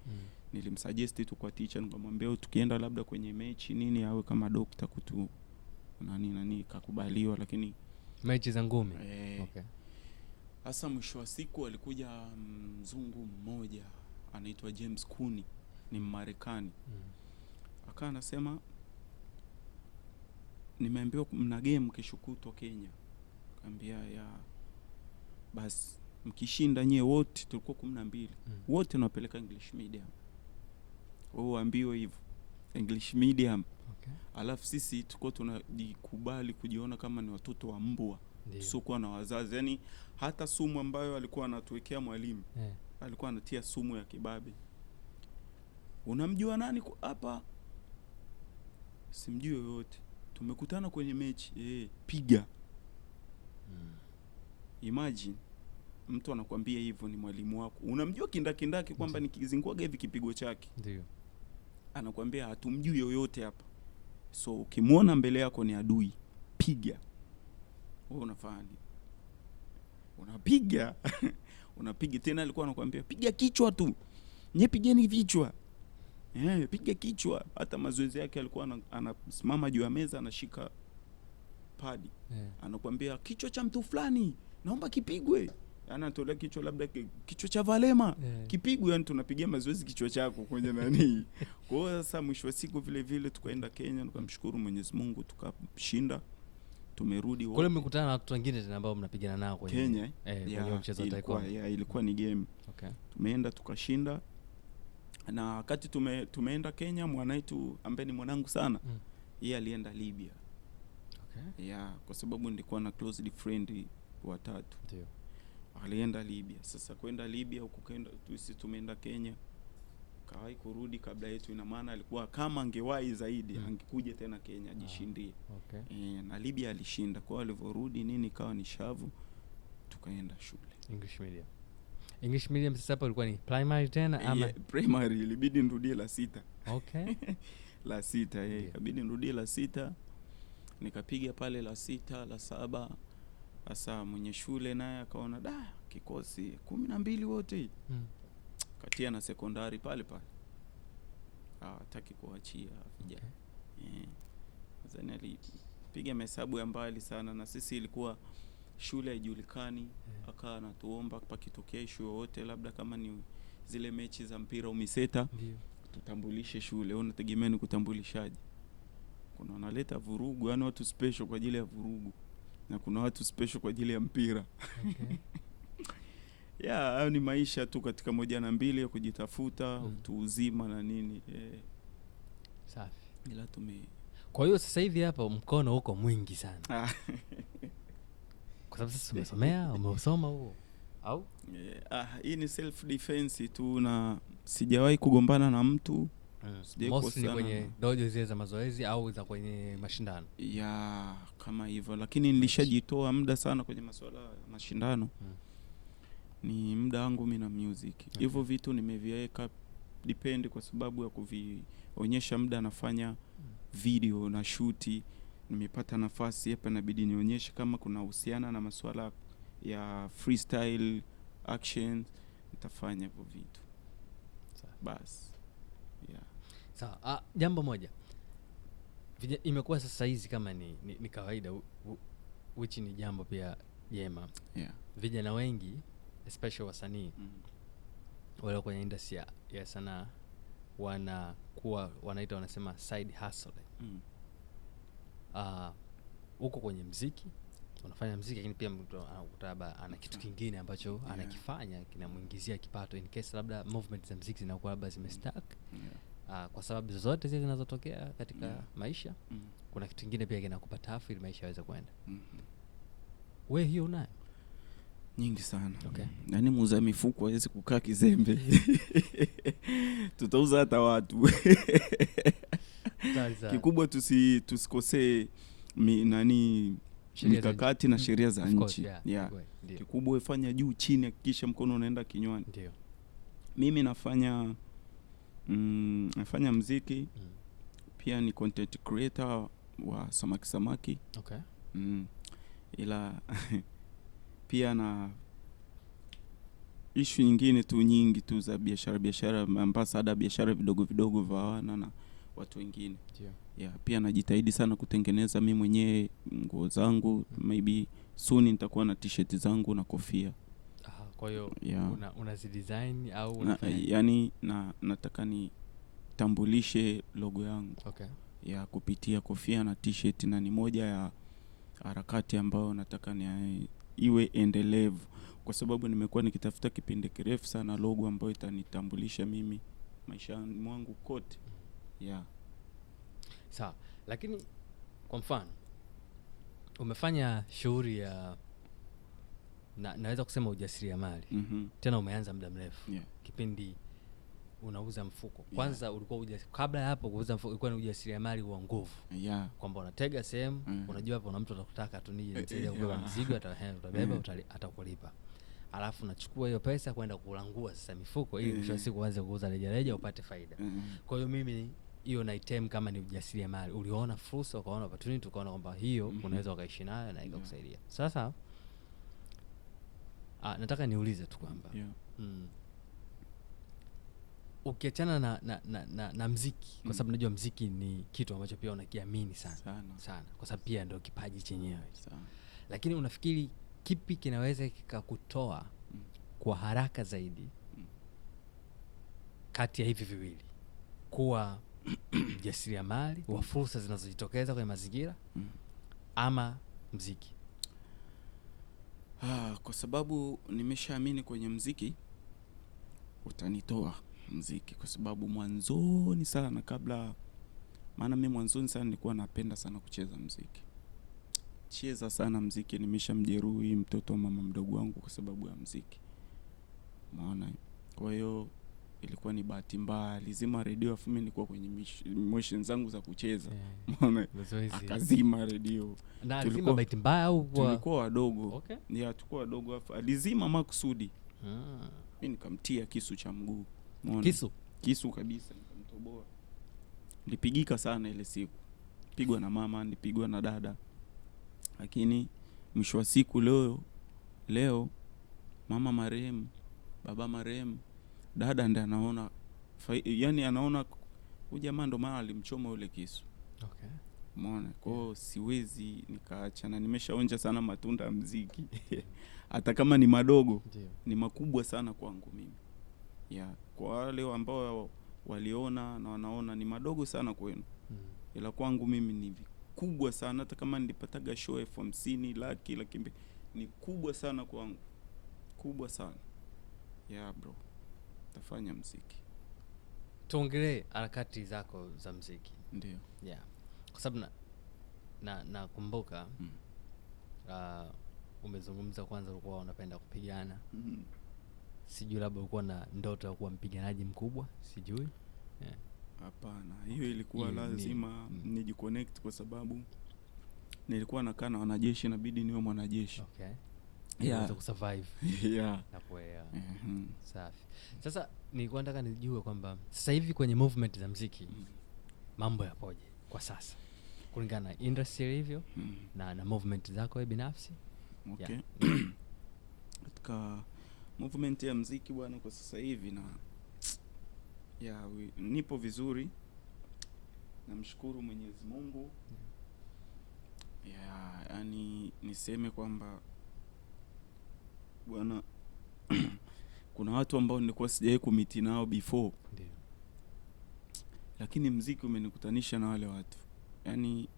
Nilimsuggest tu kwa teacher, nikamwambia tukienda labda kwenye mechi nini awe kama doctor kutu nani kakubaliwa, lakini mechi za ngumi. Okay. Hasa mwisho wa siku alikuja mzungu mmoja anaitwa James Kuni, ni Mmarekani. Akawa anasema nimeambiwa mna game kesho kutwa Kenya. Kaambia basi mkishinda nyie wote, tulikuwa 12 wote tunapeleka English medium. Ambiwa hivyo English medium. Okay. Alafu sisi tulikuwa tunajikubali kujiona kama ni watoto wa mbwa, sio na wazazi. Yani hata sumu ambayo alikuwa anatuwekea mwalimu, alikuwa anatia sumu ya kibabe. Unamjua nani hapa? Simjui yoyote. Tumekutana kwenye mechi, piga. Imagine mtu anakuambia hivyo, ni mwalimu wako. Unamjua kindakindaki kwamba nikizinguaga hivi kipigo chake. Ndio. Anakuambia hatumjui yoyote hapa. So ukimwona mbele yako ni adui, piga. Wewe unafanya nini? Unapiga. Unapiga tena, alikuwa anakuambia piga kichwa tu. Nye pigeni vichwa. Piga kichwa. Hata mazoezi yake alikuwa anasimama juu ya meza anashika padi. Anakuambia kichwa cha mtu fulani naomba kipigwe. Anatolea kichwa labda kichwa cha Valema, kipigwe. Yani tunapigia mazoezi kichwa chako kwenye nani. Kwa hiyo sasa mwisho wa siku vile vile tukaenda Kenya, tukamshukuru Mwenyezi Mungu tukashinda. Tumerudi wote. Kule mmekutana na watu wengine tena ambao mnapigana nao kwenye Kenya. Kwenye mchezo wa taekwondo. Ilikuwa ni game. Okay. Tumeenda tukashinda. Na wakati tumeenda Kenya, mwanaitu ambaye ni mwanangu sana, yeye alienda Libya. Okay. Kwa sababu nilikuwa na close friend watatu. Ndio. Alienda Libya. Sasa kwenda Libya huko kaenda sisi tumeenda Kenya. Kawahi kurudi kabla yetu, ina maana alikuwa kama angewahi zaidi angekuja tena Kenya ajishindie. Okay. Na Libya alishinda. Kwa alivyorudi nini kawa ni shavu, tukaenda shule English medium. Sasa hapo ilikuwa ni primary tena ama primary? Ilibidi nirudie la 6. Okay. La 6 ikabidi nirudie la 6. Nikapiga pale la 6, la 7. Sasa mwenye shule naye akaona kikosi 12 wote. Katia na sekondari pale. Hataki kuachia vijana. Sasa alipiga mahesabu ya mbali sana, na sisi ilikuwa shule haijulikani. Akawa anatuomba pakitokea issue yote, labda kama ni zile mechi za mpira umiseta, tutambulishe shule. Unategemea ni kutambulishaje? Kuna wanaleta vurugu, yani watu special kwa ajili ya vurugu, na kuna watu special kwa ajili ya mpira. Okay. Hayo ni maisha tu katika 1 na 2 ya kujitafuta, utu uzima na nini. Safi. Ila kwa hiyo sasa hivi hapa mkono huko mwingi sana. Kwa sababu sasa umesomea, umeusoma huo au? Hii ni self defense tu, na sijawahi kugombana na mtu. Mostly kwenye dojo zile za mazoezi au za kwenye mashindano. Kama hivyo, lakini nilishajitoa muda sana kwenye masuala ya mashindano. Ni muda wangu mimi na music. Hivyo vitu nimeviweka depend kwa sababu ya kuvionyesha muda nafanya video na shoot. Nimepata nafasi hapa, inabidi nionyeshe kama kuna uhusiana na masuala ya freestyle action, nitafanya hivyo vitu. Bas. Sawa. Jambo moja. Imekuwa sasa hizi kama ni kawaida, which ni jambo pia jema. Vijana wengi especially wasanii wale kwenye industry ya sanaa wanasema side hustle. Huko kwenye muziki unafanya muziki lakini pia mtu anakuta labda ana kitu kingine ambacho anakifanya kinamuingizia kipato in case labda movement za muziki zinakuwa labda zimestuck kwa sababu zote zile zinazotokea katika maisha. Kuna kitu kingine pia kinakupa tafu ili maisha yaweze kwenda. Wewe hiyo unayo? Nyingi sana. Okay. Yaani muuza mifuko hawezi kukaa kizembe. Tutauza hata watu. Kikubwa tusikosee mikakati na sheria za nchi. Kikubwa ifanya juu chini, hakikisha mkono unaenda kinywani. Ndio. Mimi nafanya muziki. Pia ni content creator wa samaki. Okay. Ila pia na issue nyingine tu nyingi tu za biashara ambasada biashara vidogo vya wana na watu wengine. Pia najitahidi sana kutengeneza mimi mwenyewe nguo zangu. Maybe soon nitakuwa na t-shirt zangu na kofia. Kwa hiyo unazidesign au yani nataka ni tambulishe logo yangu. Okay. Kupitia kofia na t-shirt, na ni moja ya harakati ambayo nataka ni iwe endelevu, kwa sababu nimekuwa nikitafuta kipindi kirefu sana logo ambayo itanitambulisha mimi maisha mwangu kote. Sawa, lakini kwa mfano umefanya shughuli ya naweza kusema ujasiriamali. Tena umeanza muda mrefu. Kipindi unauza mfuko. Kwanza ulikuwa kabla ya hapo kuuza mfuko ilikuwa ni ujasiriamali wa nguvu. Kwamba unatega sehemu, unajua hapo na mtu atakutaka tu nije nisaidia kubeba mzigo, utabeba, atakulipa. Alafu unachukua hiyo pesa kwenda kulangua sasa mifuko ili mwisho wa siku uanze kuuza rejareja upate faida. Kwa hiyo mimi hiyo na item kama ni ujasiriamali. Uliona fursa, ukaona opportunity, ukaona kwamba hiyo unaweza ukaishi nayo na ikakusaidia. Sasa nataka niulize tu kwamba ukiachana na muziki, kwa sababu najua muziki ni kitu ambacho pia unakiamini sana. Kwa sababu pia ndio kipaji chenyewe. Lakini unafikiri kipi kinaweza kikakutoa kwa haraka zaidi kati ya hivi viwili? Kuwa mjasiriamali wa fursa zinazojitokeza kwenye mazingira ama muziki? Kwa sababu nimeshaamini kwenye muziki utanitoa muziki, kwa sababu mwanzoni sana maana mimi mwanzoni sana nilikuwa napenda sana kucheza muziki. Cheza sana muziki, nimeshamjeruhi mtoto wa mama mdogo wangu kwa sababu ya muziki. Maana kwa hiyo ilikuwa ni bahati mbaya, lazima radio afu mimi nilikuwa kwenye motion zangu za kucheza. Maana akazima radio. Na lazima bahati mbaya au tulikuwa wadogo. Okay. Tulikuwa wadogo afu alizima makusudi. Mimi nikamtia kisu cha mguu. Kisu kabisa nikamtoboa. Nilipigika sana ile siku. Pigwa na mama, nilipigwa na dada. Lakini mwisho wa siku leo mama marehemu, baba marehemu, dada ndiye anaona yani anaona huyu jamaa ndo maana alimchoma yule kisu. Okay. Umeona? Kwa hiyo siwezi nikaacha, na nimeshaonja sana matunda ya muziki. Hata kama ni madogo, ni makubwa sana kwangu mimi. Kwa wale ambao waliona na wanaona ni madogo sana kwenu. Ila kwangu mimi ni kubwa sana. Hata kama nilipataga show 50 laki ni kubwa sana kwangu. Kubwa sana. Bro. Tafanya muziki. Tuongelee harakati zako za muziki. Ndio. Kwa sababu nakumbuka umezungumza kwanza ulikuwa unapenda kupigana. Sijui labda ulikuwa na ndoto ya kuwa mpiganaji mkubwa, sijui. Hapana, hiyo ilikuwa lazima nijiconnect, kwa sababu nilikuwa nakaa na wanajeshi, inabidi niwe mwanajeshi. Okay. Unaweza kusurvive. Na kwa safi. Sasa nilikuwa nataka nijue kwamba sasa hivi kwenye movement za muziki mambo yapoje kwa sasa kulingana na industry hivyo na movement zako wewe binafsi? Okay. Katika movement ya muziki bwana kwa sasa hivi na nipo vizuri. Namshukuru Mwenyezi Mungu. Yani niseme kwamba bwana kuna watu ambao nilikuwa sijawahi kumiti nao before. Ndio. Lakini muziki umenikutanisha na wale watu. Yani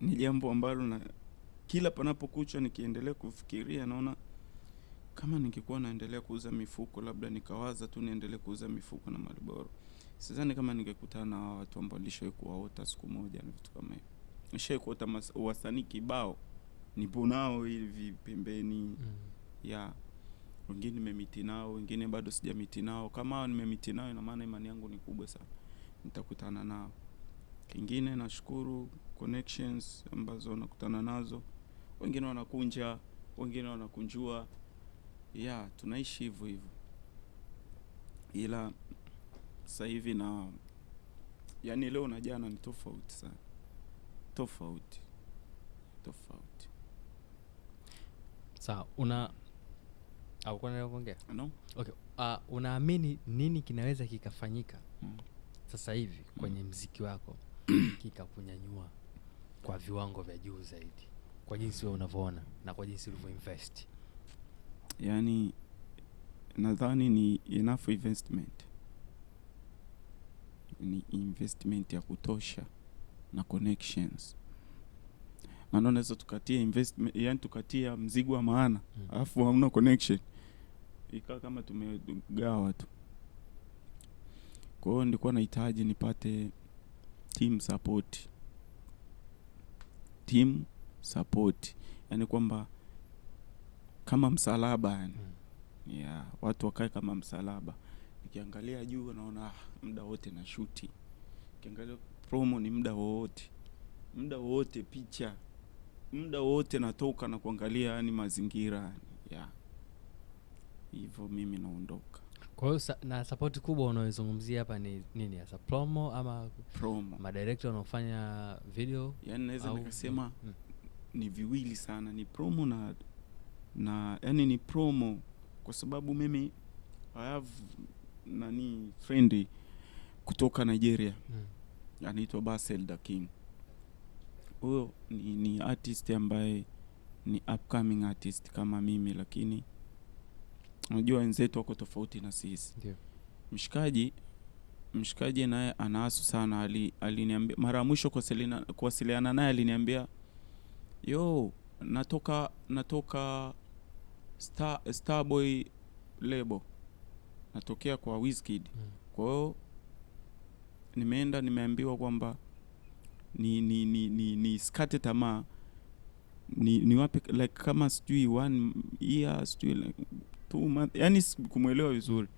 ni jambo ambalo kila panapokucha nikiendelea kufikiria naona kama ningekuwa naendelea kuuza mifuko, labda nikawaza tu niendelee kuuza mifuko na Marlboro, sidhani kama ningekutana na watu ambao nilishawahi kuwaota siku moja na vitu kama hivyo. Nishawahi kuota wasanii kibao nipo nao hivi pembeni ya wengine nimemiti nao, wengine bado sijamiti nao. Kama hao nimemiti nao, ina maana imani yangu ni kubwa sana nitakutana nao. Kingine nashukuru connections ambazo nakutana nazo, wengine wanakunja, wengine wanakunjua, ya tunaishi hivyo hivyo. Ila sasa hivi na yani leo na jana ni tofauti sana, tofauti. Sawa, au kwa nini kuongea? No? Okay. Unaamini nini kinaweza kikafanyika sasa hivi kwenye mziki wako kikakunyanyua kwa viwango vya juu zaidi, kwa jinsi wewe unavyoona na kwa jinsi ulivyoinvest? Yani nadhani ni enough investment. Ni investment ya kutosha na connections. Maana unaweza tukatia investment, yani tukatia mzigo wa maana, alafu hamna connection, ikawa kama tumegawa tu. Kwa hiyo nilikuwa nahitaji nipate team support. Yani kwamba kama msalaba yani. Yeah, watu wakae kama msalaba. Nikiangalia juu naona muda wote na shoot. Nikiangalia promo ni muda wote picha. Muda wote natoka na kuangalia yani mazingira. Yeah. Hivyo mimi naondoka. Kwa hiyo na support kubwa unaozungumzia hapa ni nini? Hasa promo ama promo? Madirector wanaofanya video? Yani naweza nikasema ni viwili sana, ni promo na yani ni promo kwa sababu mimi I have friend kutoka Nigeria. Anaitwa Basel the King. Huyo ni artist ambaye ni upcoming artist kama mimi, lakini unajua wenzetu wako tofauti na sisi. Ndio. Mshikaji naye anaasu sana. Aliniambia mara mwisho kuwasiliana naye aliniambia, "Yo, natoka Starboy label. Natokea kwa Wizkid." Kwa hiyo nimeambiwa kwamba ni skate tamaa, ni wapi like kama sijui 1 year sijui like 2 months, yani kumuelewa vizuri.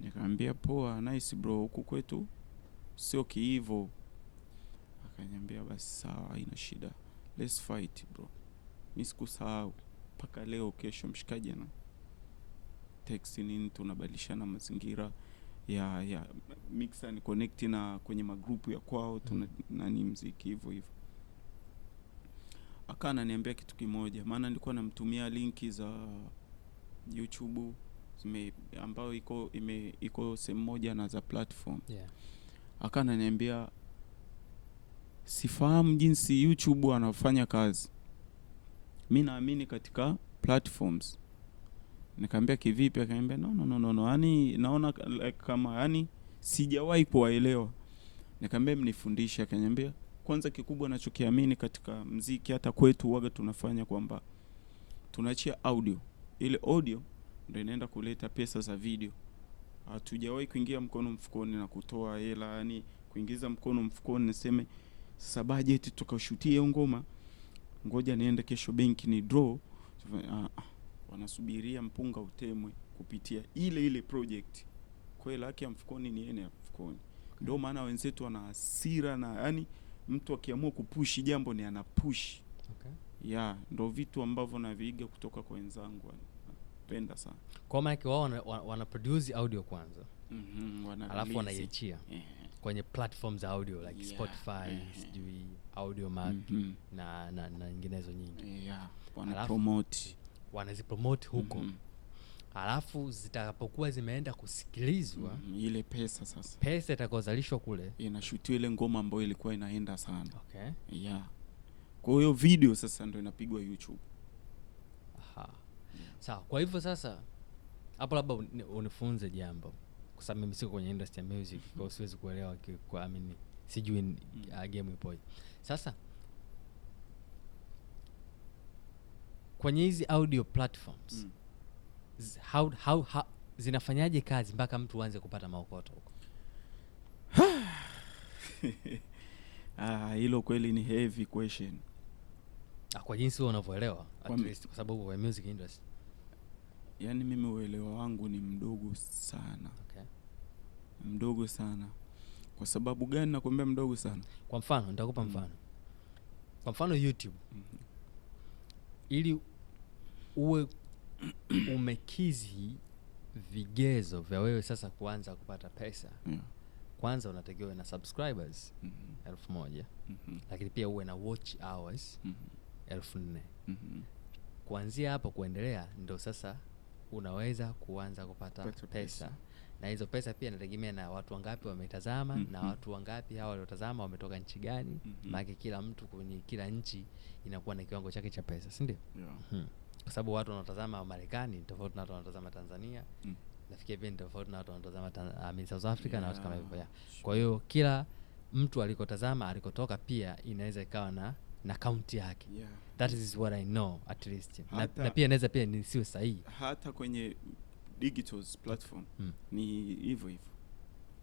Nikamwambia poa, nice bro, huku kwetu sio kiivo. Akaniambia basi sawa, haina shida, let's fight bro. Mimi sikusahau mpaka leo. Kesho mshikaji na text nini, tunabadilishana mazingira ya mix and connect na kwenye magrupu ya kwao nani muziki hivyo. Akana niambia kitu kimoja, maana nilikuwa namtumia linki za YouTube ambayo iko sehemu moja na za platform. Yeah. Akana niambia sifahamu jinsi YouTube wanafanya kazi, mimi naamini katika platforms. Nikamwambia kivipi? Akaniambia no, yani naona like kama yani sijawahi kuwaelewa. Nikamwambia mnifundishe. Akaniambia kwanza kikubwa ninachokiamini katika muziki hata kwetu waga tunafanya kwamba tunaachia audio. Ile audio ndio inaenda kuleta pesa za video. Hatujawahi kuingia mkono mfukoni na kutoa hela, yani kuingiza mkono mfukoni niseme sasa budget tukashutie ngoma, ngoja niende kesho benki ni draw. Wanasubiria mpunga utemwe kupitia ile project. Kwa hiyo laki ya mfukoni ni ene ya mfukoni. Ndio maana wenzetu wana hasira na yani mtu akiamua kupush jambo ni anapush. Okay. Yeah, ndio vitu ambavyo naviiga kutoka kwa wenzangu. Napenda sana. Kwa maana wao wana produce audio kwanza. Alafu wanaiachia kwenye platforms za audio like Spotify, sijui Audiomack na nyinginezo nyingi. Yeah, wanazipromote huko. Alafu zitakapokuwa zimeenda kusikilizwa, ile pesa sasa, pesa itakayozalishwa kule inashutiwa ile ngoma ambayo ilikuwa inaenda sana. Okay. Yeah. Kwa hiyo video sasa ndio inapigwa YouTube. Aha. Yeah. Sawa, kwa hivyo sasa hapo labda unifunze jambo, kwa sababu mimi siko kwenye industry ya music, kwa siwezi kuelewa kwa sijui game ipoje. Sasa kwenye hizi audio platforms how zinafanyaje kazi mpaka mtu aanze kupata maokoto huko? Hilo kweli ni heavy question. Kwa jinsi wewe unavyoelewa at least kwa sababu kwa music industry. Yaani mimi uelewa wangu ni mdogo sana. Okay. Mdogo sana. Kwa sababu gani nakwambia mdogo sana? Kwa mfano nitakupa mfano. Kwa mfano YouTube. Ili uwe umekizi vigezo vya wewe sasa kuanza kupata pesa. Kwanza unatakiwa uwe na subscribers 1,000. Lakini pia uwe na watch hours 4,000. Kuanzia hapo kuendelea ndio sasa unaweza kuanza kupata pesa. Na hizo pesa pia inategemea na watu wangapi wametazama na watu wangapi hao waliotazama wametoka nchi gani. Maana kila mtu kwenye kila nchi inakuwa na kiwango chake cha pesa, si ndio? Kwa sababu watu wanaotazama wa Marekani tofauti na watu wanaotazama Tanzania. Nafikia pia tofauti na watu wanaotazama South Africa na watu kama hivyo. Kwa hiyo kila mtu alikotazama alikotoka pia inaweza ikawa na count yake. That is what I know at least. Na pia inaweza pia nisiwe sahihi. Hata kwenye digital platform ni hivyo hivyo.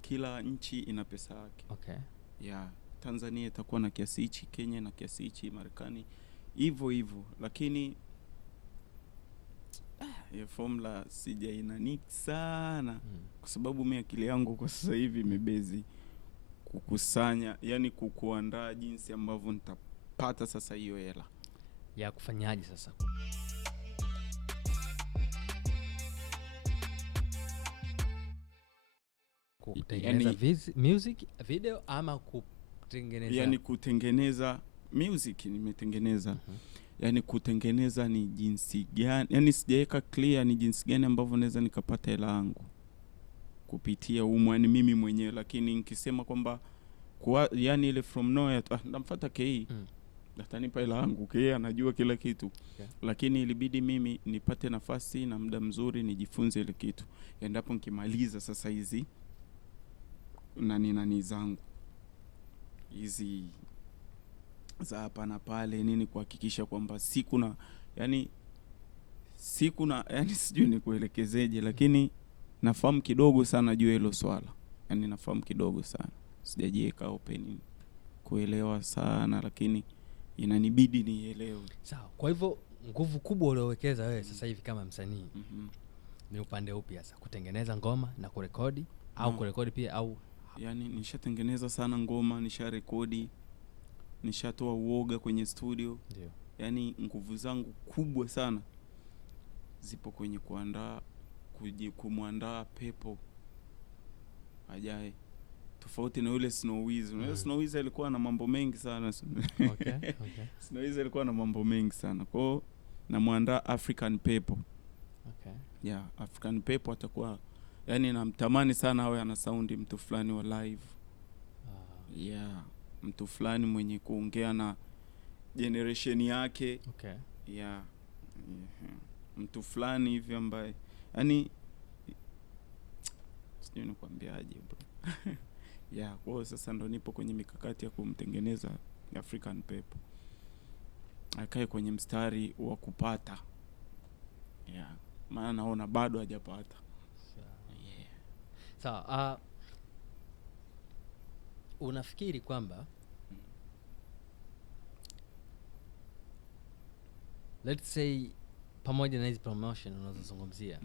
Kila nchi ina pesa yake. Okay. Tanzania itakuwa na kiasi hichi, Kenya na kiasi hichi, Marekani hivyo hivyo. Lakini ya formula sijainani sana kwa sababu mimi akili yangu kwa sasa hivi imebezi kukusanya, yani kuandaa jinsi ambavyo nitapata sasa hiyo hela. Ya kufanyaje sasa? Kutengeneza music video ama kutengeneza? Yani kutengeneza music nimetengeneza. Yani kutengeneza ni jinsi gani, yani sijaweka clear ni jinsi gani ambavyo naweza nikapata hela yangu kupitia yani mimi mwenyewe. Lakini nikisema kwamba yani ile from nowhere ndamfuata KE atanipa hela yangu, KE anajua kila kitu. Lakini ilibidi mimi nipate nafasi na muda mzuri nijifunze ile kitu. Endapo nikimaliza sasa hizi nani zangu hizi za hapa na pale nini, kuhakikisha kwamba siku na yani sijui nikuelekezeje, lakini nafahamu kidogo sana juu hilo swala. Yani nafahamu kidogo sana, sijajiweka open kuelewa sana, lakini inanibidi nielewe. Sawa. Kwa hivyo nguvu kubwa uliowekeza wewe sasa hivi kama msanii ni upande upi hasa? Kutengeneza ngoma na kurekodi au kurekodi pia au? Yani nishatengeneza sana ngoma, nisharekodi, nishatoa uoga kwenye studio. Ndio. Yani nguvu zangu kubwa sana zipo kwenye kumwandaa Pepo ajaye. Tofauti na yule Snowiz. Snowiz alikuwa na mambo mengi sana. Okay. Snowiz alikuwa na mambo mengi sana. Kwa hiyo namwandaa African Pepo. Okay. African Pepo atakuwa yani namtamani sana awe ana sound mtu fulani wa live. Mtu fulani mwenye kuongea na generation yake. Okay. Mtu fulani hivi ambaye yani sijui nikwambiaje bro. Kwa hiyo sasa ndo nipo kwenye mikakati ya kumtengeneza African Pepo akae kwenye mstari wa kupata. Maana naona bado hajapata. Sawa. Unafikiri kwamba let's say pamoja na hizi promotion unazozungumzia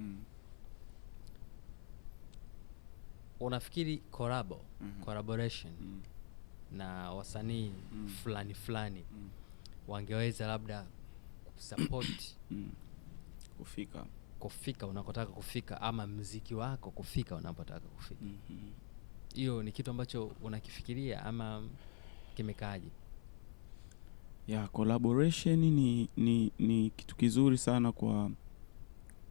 unafikiri collaboration na wasanii fulani wangeweza labda kusupport kufika unakotaka kufika ama muziki wako kufika unapotaka kufika? Hiyo ni kitu ambacho unakifikiria ama kimekaaje? Collaboration ni kitu kizuri sana kwa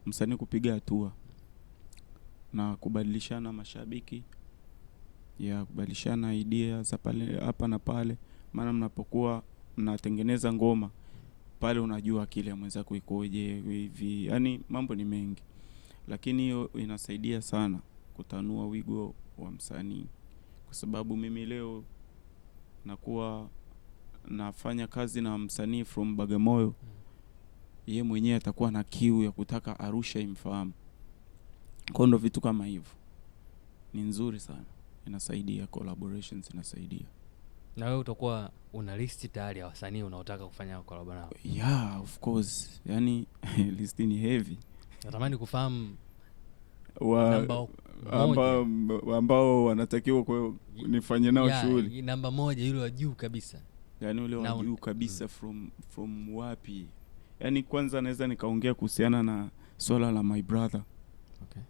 msanii kupiga hatua na kubadilishana mashabiki, kubadilishana idea za pale hapa na pale. Maana mnapokuwa mnatengeneza ngoma pale unajua kile mwenzako ikoje hivi, yani mambo ni mengi. Lakini hiyo inasaidia sana kutanua wigo wa msanii, kwa sababu mimi leo nakuwa nafanya kazi na msanii from Bagamoyo yeye mwenyewe atakuwa na kiu ya kutaka Arusha imfahamu. Kwa ndo vitu kama hivyo ni nzuri sana, inasaidia, collaborations inasaidia. Na wewe utakuwa una list tayari ya wasanii unaotaka kufanya collab nao? Yeah, of course. Yani list ni heavy. Natamani kufahamu ambao wanatakiwa kwa nifanye nao shughuli. Namba moja yule wa juu kabisa. Yani ule wa juu kabisa from wapi? Yani kwanza naweza nikaongea kuhusiana na swala la my brother. Okay.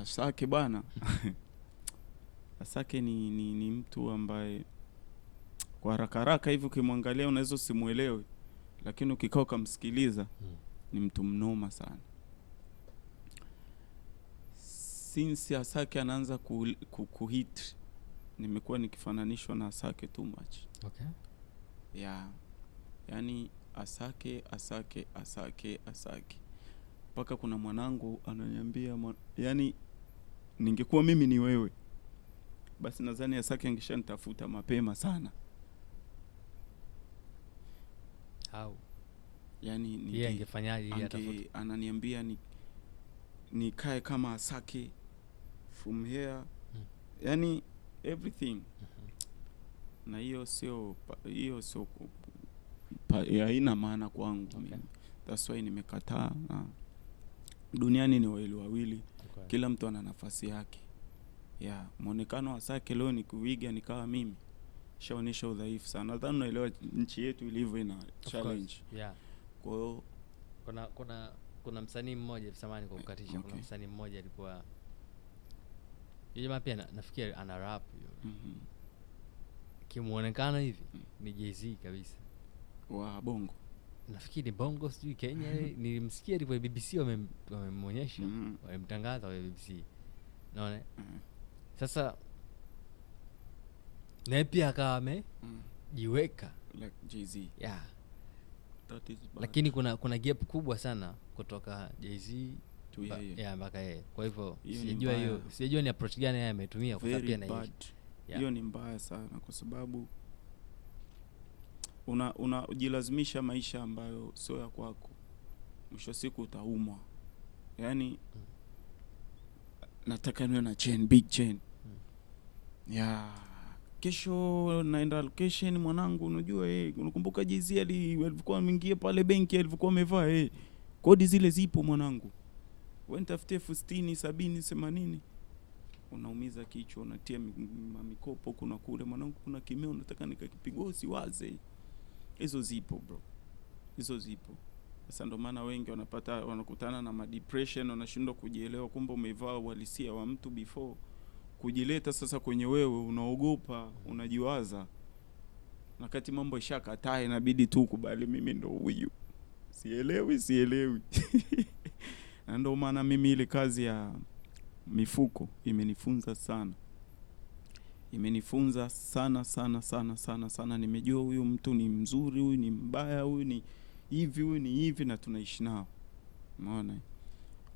Asake bana. Asake ni mtu ambaye kwa haraka hivi ukimwangalia unaweza usimuelewe, lakini ukikaa ukamsikiliza ni mtu mnoma sana. Since Asake anaanza kuhit, nimekuwa nikifananishwa na Asake too much. Okay. Yeah. Yani Asake. Paka kuna mwanangu ananiambia yani ningekuwa mimi ni wewe, basi nadhani Asake angeshanitafuta mapema sana. How? Yani yeye angefanyaje yeye atafuta? Ananiambia nikae kama Asake from here. Yani everything. Na hiyo sio haina maana kwangu mimi. That's why nimekataa. Duniani ni wawili. Okay. Kila mtu ana nafasi yake. Yeah, muonekano wa Asake leo ni kuiga nikawa mimi, shaonesha udhaifu sana. Nadhani unaelewa nchi yetu ilivyo ina challenge. Yeah. Kwa hiyo kuna msanii mmoja samani kwa kukatisha. Okay. Kuna msanii mmoja alikuwa jamaa pia nafikiri ana rap hiyo. Kimuonekano hivi ni Jay-Z kabisa. Wa Bongo. Nafikiri Bongo sijui Kenya. Nilimsikia alipo BBC wamemonyesha, wamemtangaza kwa BBC. Unaona? Sasa na pia akawa amejiweka like Jay-Z. Yeah. That is bad. Lakini kuna gap kubwa sana kutoka Jay-Z to yeye. Yeah, mpaka yeye. Kwa hivyo sijajua ni approach gani yeye ametumia kwa sababu pia na hiyo. Hiyo ni mbaya sana kwa sababu unajilazimisha maisha ambayo sio ya kwako. Mwisho siku utaumwa. Yani nataka niwe na chain, big chain. Kesho naenda location mwanangu, unajua unakumbuka Jay-Z alikuwa ameingia pale benki alikuwa amevaa kodi zile zipo mwanangu. Wewe nitafutie 60, 70, 80. Unaumiza kichwa, unatia mikopo kuna kule mwanangu, kuna kimeo nataka nikakipigosi waze. Hizo zipo bro. Hizo zipo. Sasa ndo maana wengi wanakutana na depression, wanashindwa kujielewa kumbe umevaa uhalisia wa mtu before kujileta sasa kwenye wewe, unaogopa, unajiwaza. Wakati mambo ishakataa inabidi tu kubali mimi ndo huyu. Sielewi. Na ndo maana mimi ile kazi ya mifuko imenifunza sana. Imenifunza sana. Nimejua huyu mtu ni mzuri, huyu ni mbaya, huyu ni hivi na tunaishi nao. Unaona?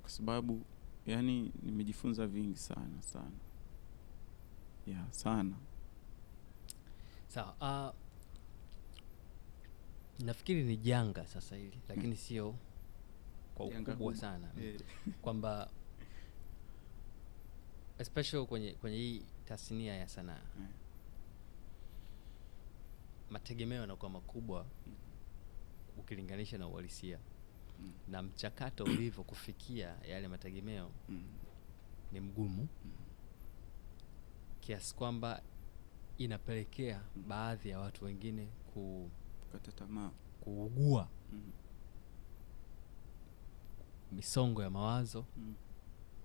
Kwa sababu yani nimejifunza vingi sana. Yeah, sana. Sawa. Nafikiri ni janga sasa hili, lakini sio kwa ukubwa sana. Kwamba especially kwenye hii tasnia ya sanaa. Mategemeo yanakuwa makubwa ukilinganisha na uhalisia. Na mchakato ulivyo kufikia yale mategemeo ni mgumu. Kiasi kwamba inapelekea baadhi ya watu wengine kukata tamaa, kuugua misongo ya mawazo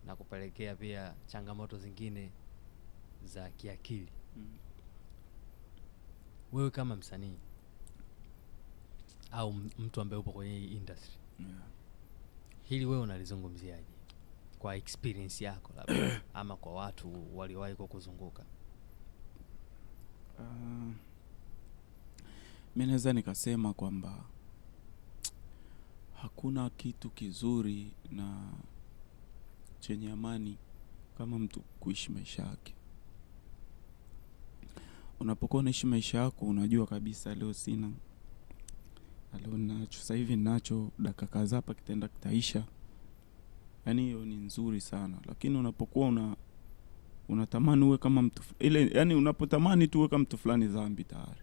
na kupelekea pia changamoto zingine za kiakili. Wewe kama msanii au mtu ambaye upo kwenye hii industry, hili wewe unalizungumziaje kwa experience yako labda ama kwa watu waliowahi kukuzunguka? Mimi naweza nikasema kwamba hakuna kitu kizuri na chenye amani kama mtu kuishi maisha yake. Unapokuwa unaishi maisha yako unajua kabisa leo sina, alionacho sasa hivi nacho dakika kadhaa hapa kitaenda kitaisha. Yani hiyo ni nzuri sana, lakini unapokuwa unatamani uwe kama mtu ile, yani unapotamani tu uwe kama mtu fulani dhambi tayari.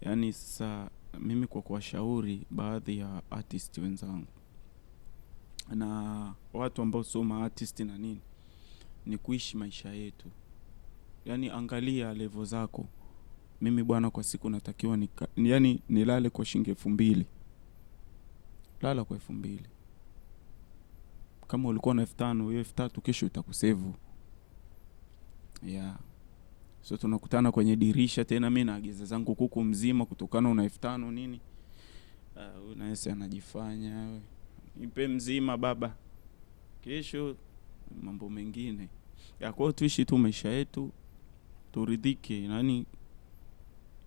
Yani sasa mimi kwa kuwashauri baadhi ya artist wenzangu na watu ambao soma artist na nini, ni kuishi maisha yetu. Yani angalia level zako. Mimi bwana kwa siku natakiwa yani nilale kwa shilingi 2000. Lala kwa 2000. Kama ulikuwa na 5000, hiyo 3000 kesho itakusevu. Yeah. So tunakutana kwenye dirisha tena, mimi naagiza zangu kuku mzima kutokana una 5000 nini. Unaesa anajifanya wewe. Nipe mzima baba. Kesho mambo mengine. Ya kwa tuishi tu maisha yetu, turidhike, yani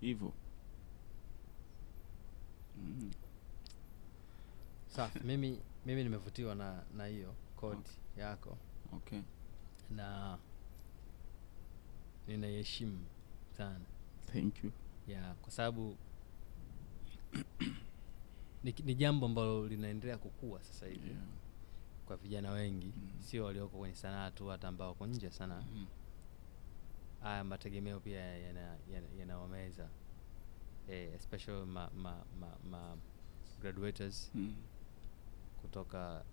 hivyo. Safi. Mimi nimevutiwa na hiyo code yako. Okay. Na ninaheshimu sana. Thank you. Yeah, kwa sababu ni jambo ambalo linaendelea kukua sasa hivi. Yeah. Kwa vijana wengi, sio walioko kwenye sanaa tu, hata ambao wako nje sana. Haya mategemeo pia yanawameza. Especially ma graduates kutoka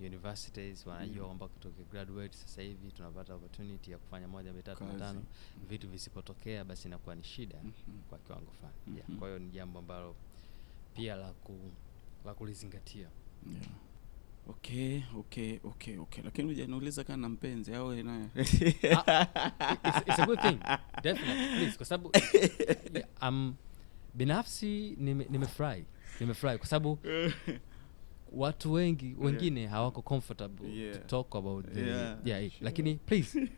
universities wanajua kwamba kutoka graduate sasa hivi tunapata opportunity ya kufanya 1 2 3 5. Vitu visipotokea basi inakuwa ni shida kwa kiwango fulani. Yeah. Kwa hiyo ni jambo ambalo pia la kulizingatia. Yeah. Okay. Lakini hujaniuliza kama mpenzi au naye. It's a good thing. Definitely. Please, kwa sababu binafsi nimefurahi kwa sababu watu wengine hawako comfortable to talk about the lakini please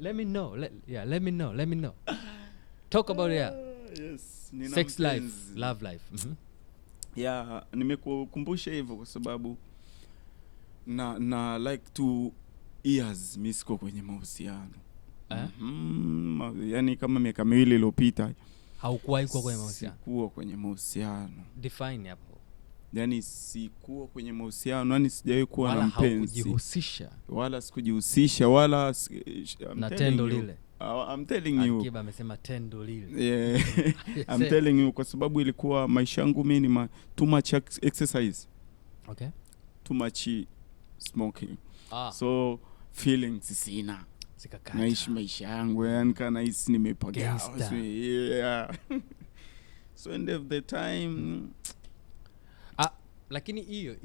let me know. Let me know. Talk about yes, sex life, love life. Yeah, nimekukumbusha hivyo kwa sababu na like 2 years mimi siko kwenye mahusiano. Yani kama miaka 2 iliyopita haukuwahi kuwa kwenye mahusiano. Sikuwa kwenye mahusiano. Define hapo. Yani sikuwa kwenye mahusiano, yani sijawahi kuwa na mpenzi. Wala sikujihusisha wala na tendo lile. I'm telling you. Akiba amesema tendo lile. Yeah. I'm telling you kwa sababu ilikuwa maisha yangu mimi ni too much exercise. Okay. Too much smoking. So feelings sina. Sikakata. Naishi maisha yangu yani kana hisi nimepagea. So, yeah. So end of the time lakini hiyo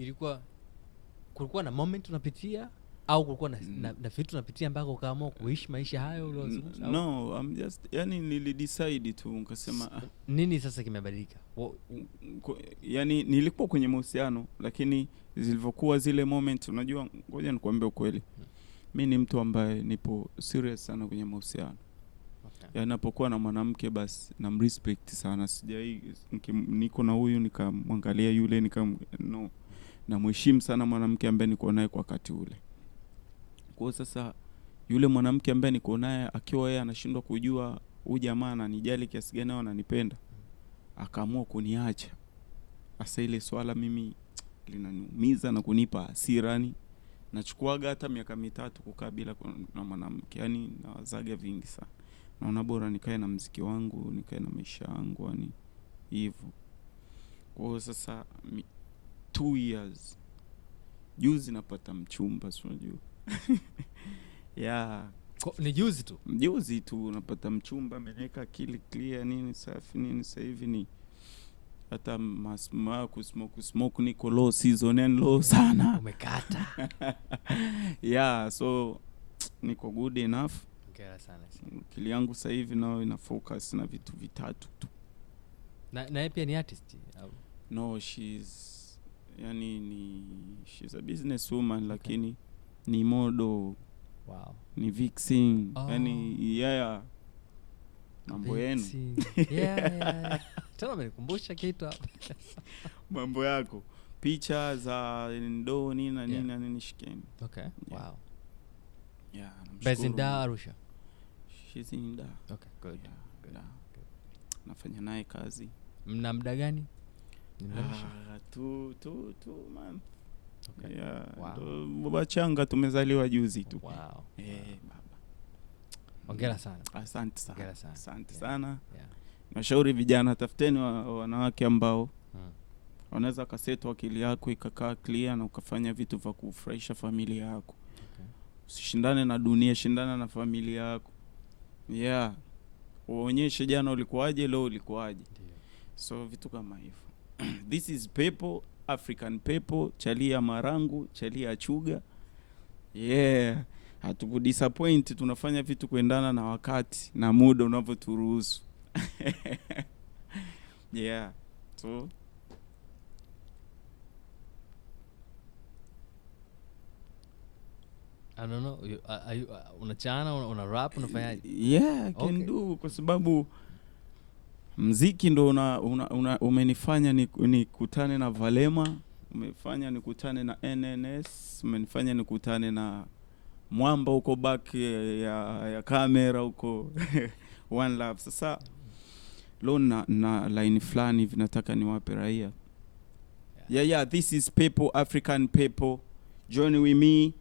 kulikuwa na moment unapitia au kulikuwa na vitu unapitia mpaka ukaamua kuishi maisha hayo uliozungumza? No, I'm just yani nilidecide tu nikasema nini sasa kimebadilika? Yani nilikuwa kwenye mahusiano lakini zilivyokuwa zile moment, unajua ngoja nikwambie ukweli. Mimi ni mtu ambaye nipo serious sana kwenye mahusiano. Okay. Yani napokuwa na mwanamke basi namrespect sana. Sijai niko na huyu nikamwangalia yule no. Namheshimu sana mwanamke ambaye niko naye kwa wakati ule. Kwa sasa yule mwanamke ambaye niko naye akiwa yeye anashindwa kujua huyu jamaa ananijali kiasi gani au ananipenda, akaamua kuniacha. Asa ile swala mimi linaniumiza na kunipa hasirani. Nachukuaga hata miaka 3 kukaa bila na mwanamke. Yani nawazaga vingi sana. Naona bora nikae na muziki wangu, nikae na maisha yangu yani hivyo. Kwa sasa 2 years juzi napata mchumba, si unajua. Yeah. Ni juzi tu napata mchumba, ameweka akili clear nini safi nini. Sasa hivi ni hata kusmoke niko low season and low sana. Umekata. Yeah, so niko good enough. Ngera sana. Akili yangu sasa hivi nao ina focus na vitu vitatu tu. Na yeye pia ni artist au? No, she's a business woman. Okay. Lakini ni model. Wow. Ni vixen. Yani yeah. Mambo yenu. Yeah. Tena umenikumbusha kitu hapa. Mambo yako. Picha za ndo nini na nini shikeni. Okay. Yeah. Wow. Yeah. Bezinda Arusha. She's in Dar. Okay, good. Yeah, good. Nafanya naye kazi. Mna muda gani? Two month. Okay. Yeah. Wow. Baba changa tumezaliwa juzi tu. Wow. Baba. Hongera sana. Asante sana. Hongera sana. Asante Yeah. sana. Yeah. Nashauri vijana, tafuteni wanawake ambao Mm. wanaweza kaseto akili yako ikakaa clear na ukafanya vitu vya kufurahisha familia yako. Okay. Usishindane na dunia, shindana na familia yako. Yeah. Uonyeshe jana ulikuwaje, leo ulikuwaje. So vitu kama hivyo. This is Pepo, African Pepo, Chalia Marangu, Chalia Chuga. Yeah. Hatukudisappoint, tunafanya vitu kuendana na wakati na muda unavyoturuhusu. Yeah. So I don't know, unachana, una rap, unafanya? Yeah, I can do, kwa sababu mziki ndo umenifanya nikutane na Valema, umefanya nikutane na NNS, umenifanya nikutane na Mwamba huko back ya kamera huko. One Love. Sasa leo na line fulani vinataka niwape raia. Yeah, this is Pepo, African Pepo. Join with me.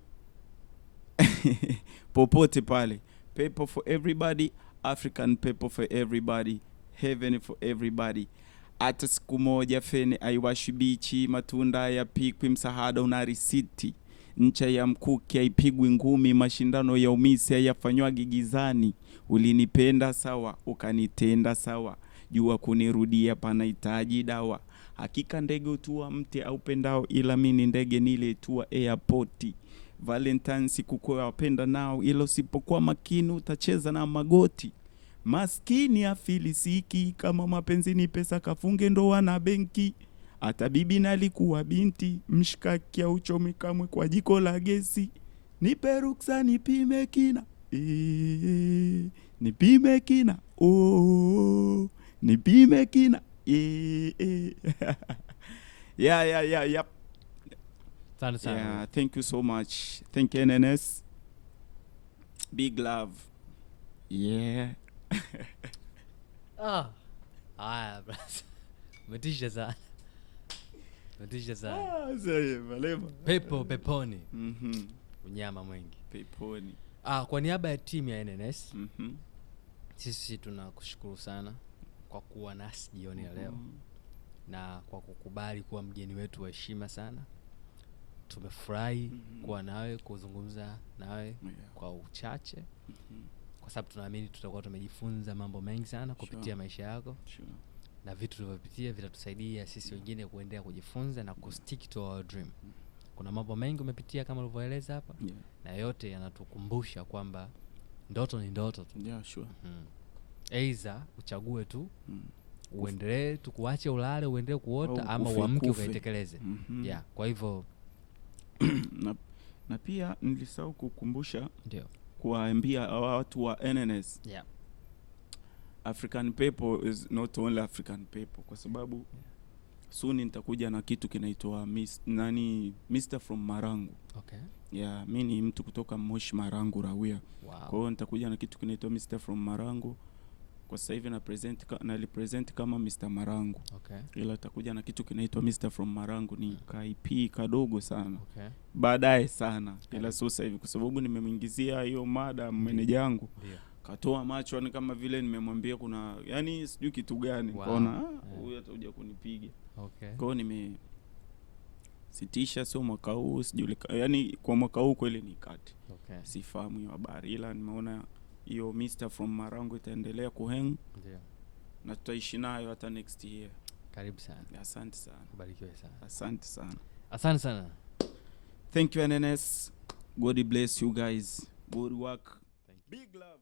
Popote pale. Pepo for everybody, African Pepo for everybody, heaven for everybody. Hata siku moja fene aiwashi bichi, matunda ya pikwi, msahada una risiti. Ncha ya mkuki haipigwi ngumi, mashindano ya umisi hayafanywa gigizani. Ulinipenda sawa, ukanitenda sawa, jua kunirudia panahitaji dawa. Hakika ndege utua mti au pendao, ila mini ndege nile tua airport. Valentine siku kwa wapenda nao, ila usipokuwa makini utacheza na magoti. Maskini afilisiki, kama mapenzi ni pesa kafunge ndoa na benki. Hata bibi nalikuwa binti, mshikaki ya uchomi kamwe kwa jiko la gesi. Nipe ruksa nipime kina, nipime kina, nipime kina, yeah. Sana. Yeah, thank you so much. Thank you, NNS. Big love. Yeah. Haya, bras. Umetisha sana. Sasa Valema. Pepo, Peponi. Mhm. Unyama mwingi. Peponi. Kwa niaba ya timu ya NNS, Mhm. sisi tunakushukuru sana kwa kuwa nasi jioni ya leo. Na kwa kukubali kuwa mgeni wetu wa heshima sana. Tumefurahi kuwa nawe, kuzungumza nawe kwa uchache. Kwa sababu tunaamini tutakuwa tumejifunza mambo mengi sana kupitia maisha yako. Na vitu tulivyopitia vitatusaidia sisi wengine kuendelea kujifunza na kustick to our dream. Kuna mambo mengi umepitia kama ulivyoeleza hapa. Na yote yanatukumbusha kwamba ndoto ni ndoto tu. Yeah, sure. Aidha uchague tu uendelee tu kuache ulale uendelee kuota, ama uamke ukaitekeleze. Yeah, kwa hivyo na pia nilisahau kukumbusha, ndio kuwaambia watu wa NNS. Yeah. African Pepo is not only African Pepo, kwa sababu soon nitakuja na kitu kinaitwa Mr from Marangu. Okay. Yeah, mimi ni mtu kutoka Moshi Marangu Rawia. Wow. Kwa hiyo nitakuja na kitu kinaitwa Mr from Marangu. Kwa sasa hivi na represent kama Mr Marangu. Okay. Ila nitakuja na kitu kinaitwa Mr from Marangu, ni KIP kadogo sana. Okay. Baadaye sana. Ila sasa hivi kwa sababu nimemuingizia hiyo mada meneja wangu. Ndio. Katoa macho ni kama vile nimemwambia kuna yani sijui kitu gani. Kaona huyu atakuja kunipiga. Okay. Kwa hiyo sitisha sio mwaka huu, sijui yani kwa mwaka huu kweli ni kati. Okay. Sifahamu hiyo habari, ila nimeona hiyo Mr from Marangu itaendelea kuhang. Ndio. Na tutaishi nayo hata next year. Karibu sana. Asante sana. Barikiwe sana. Asante sana. Thank you NNS. God bless you guys. Good work. Thank you. Big love.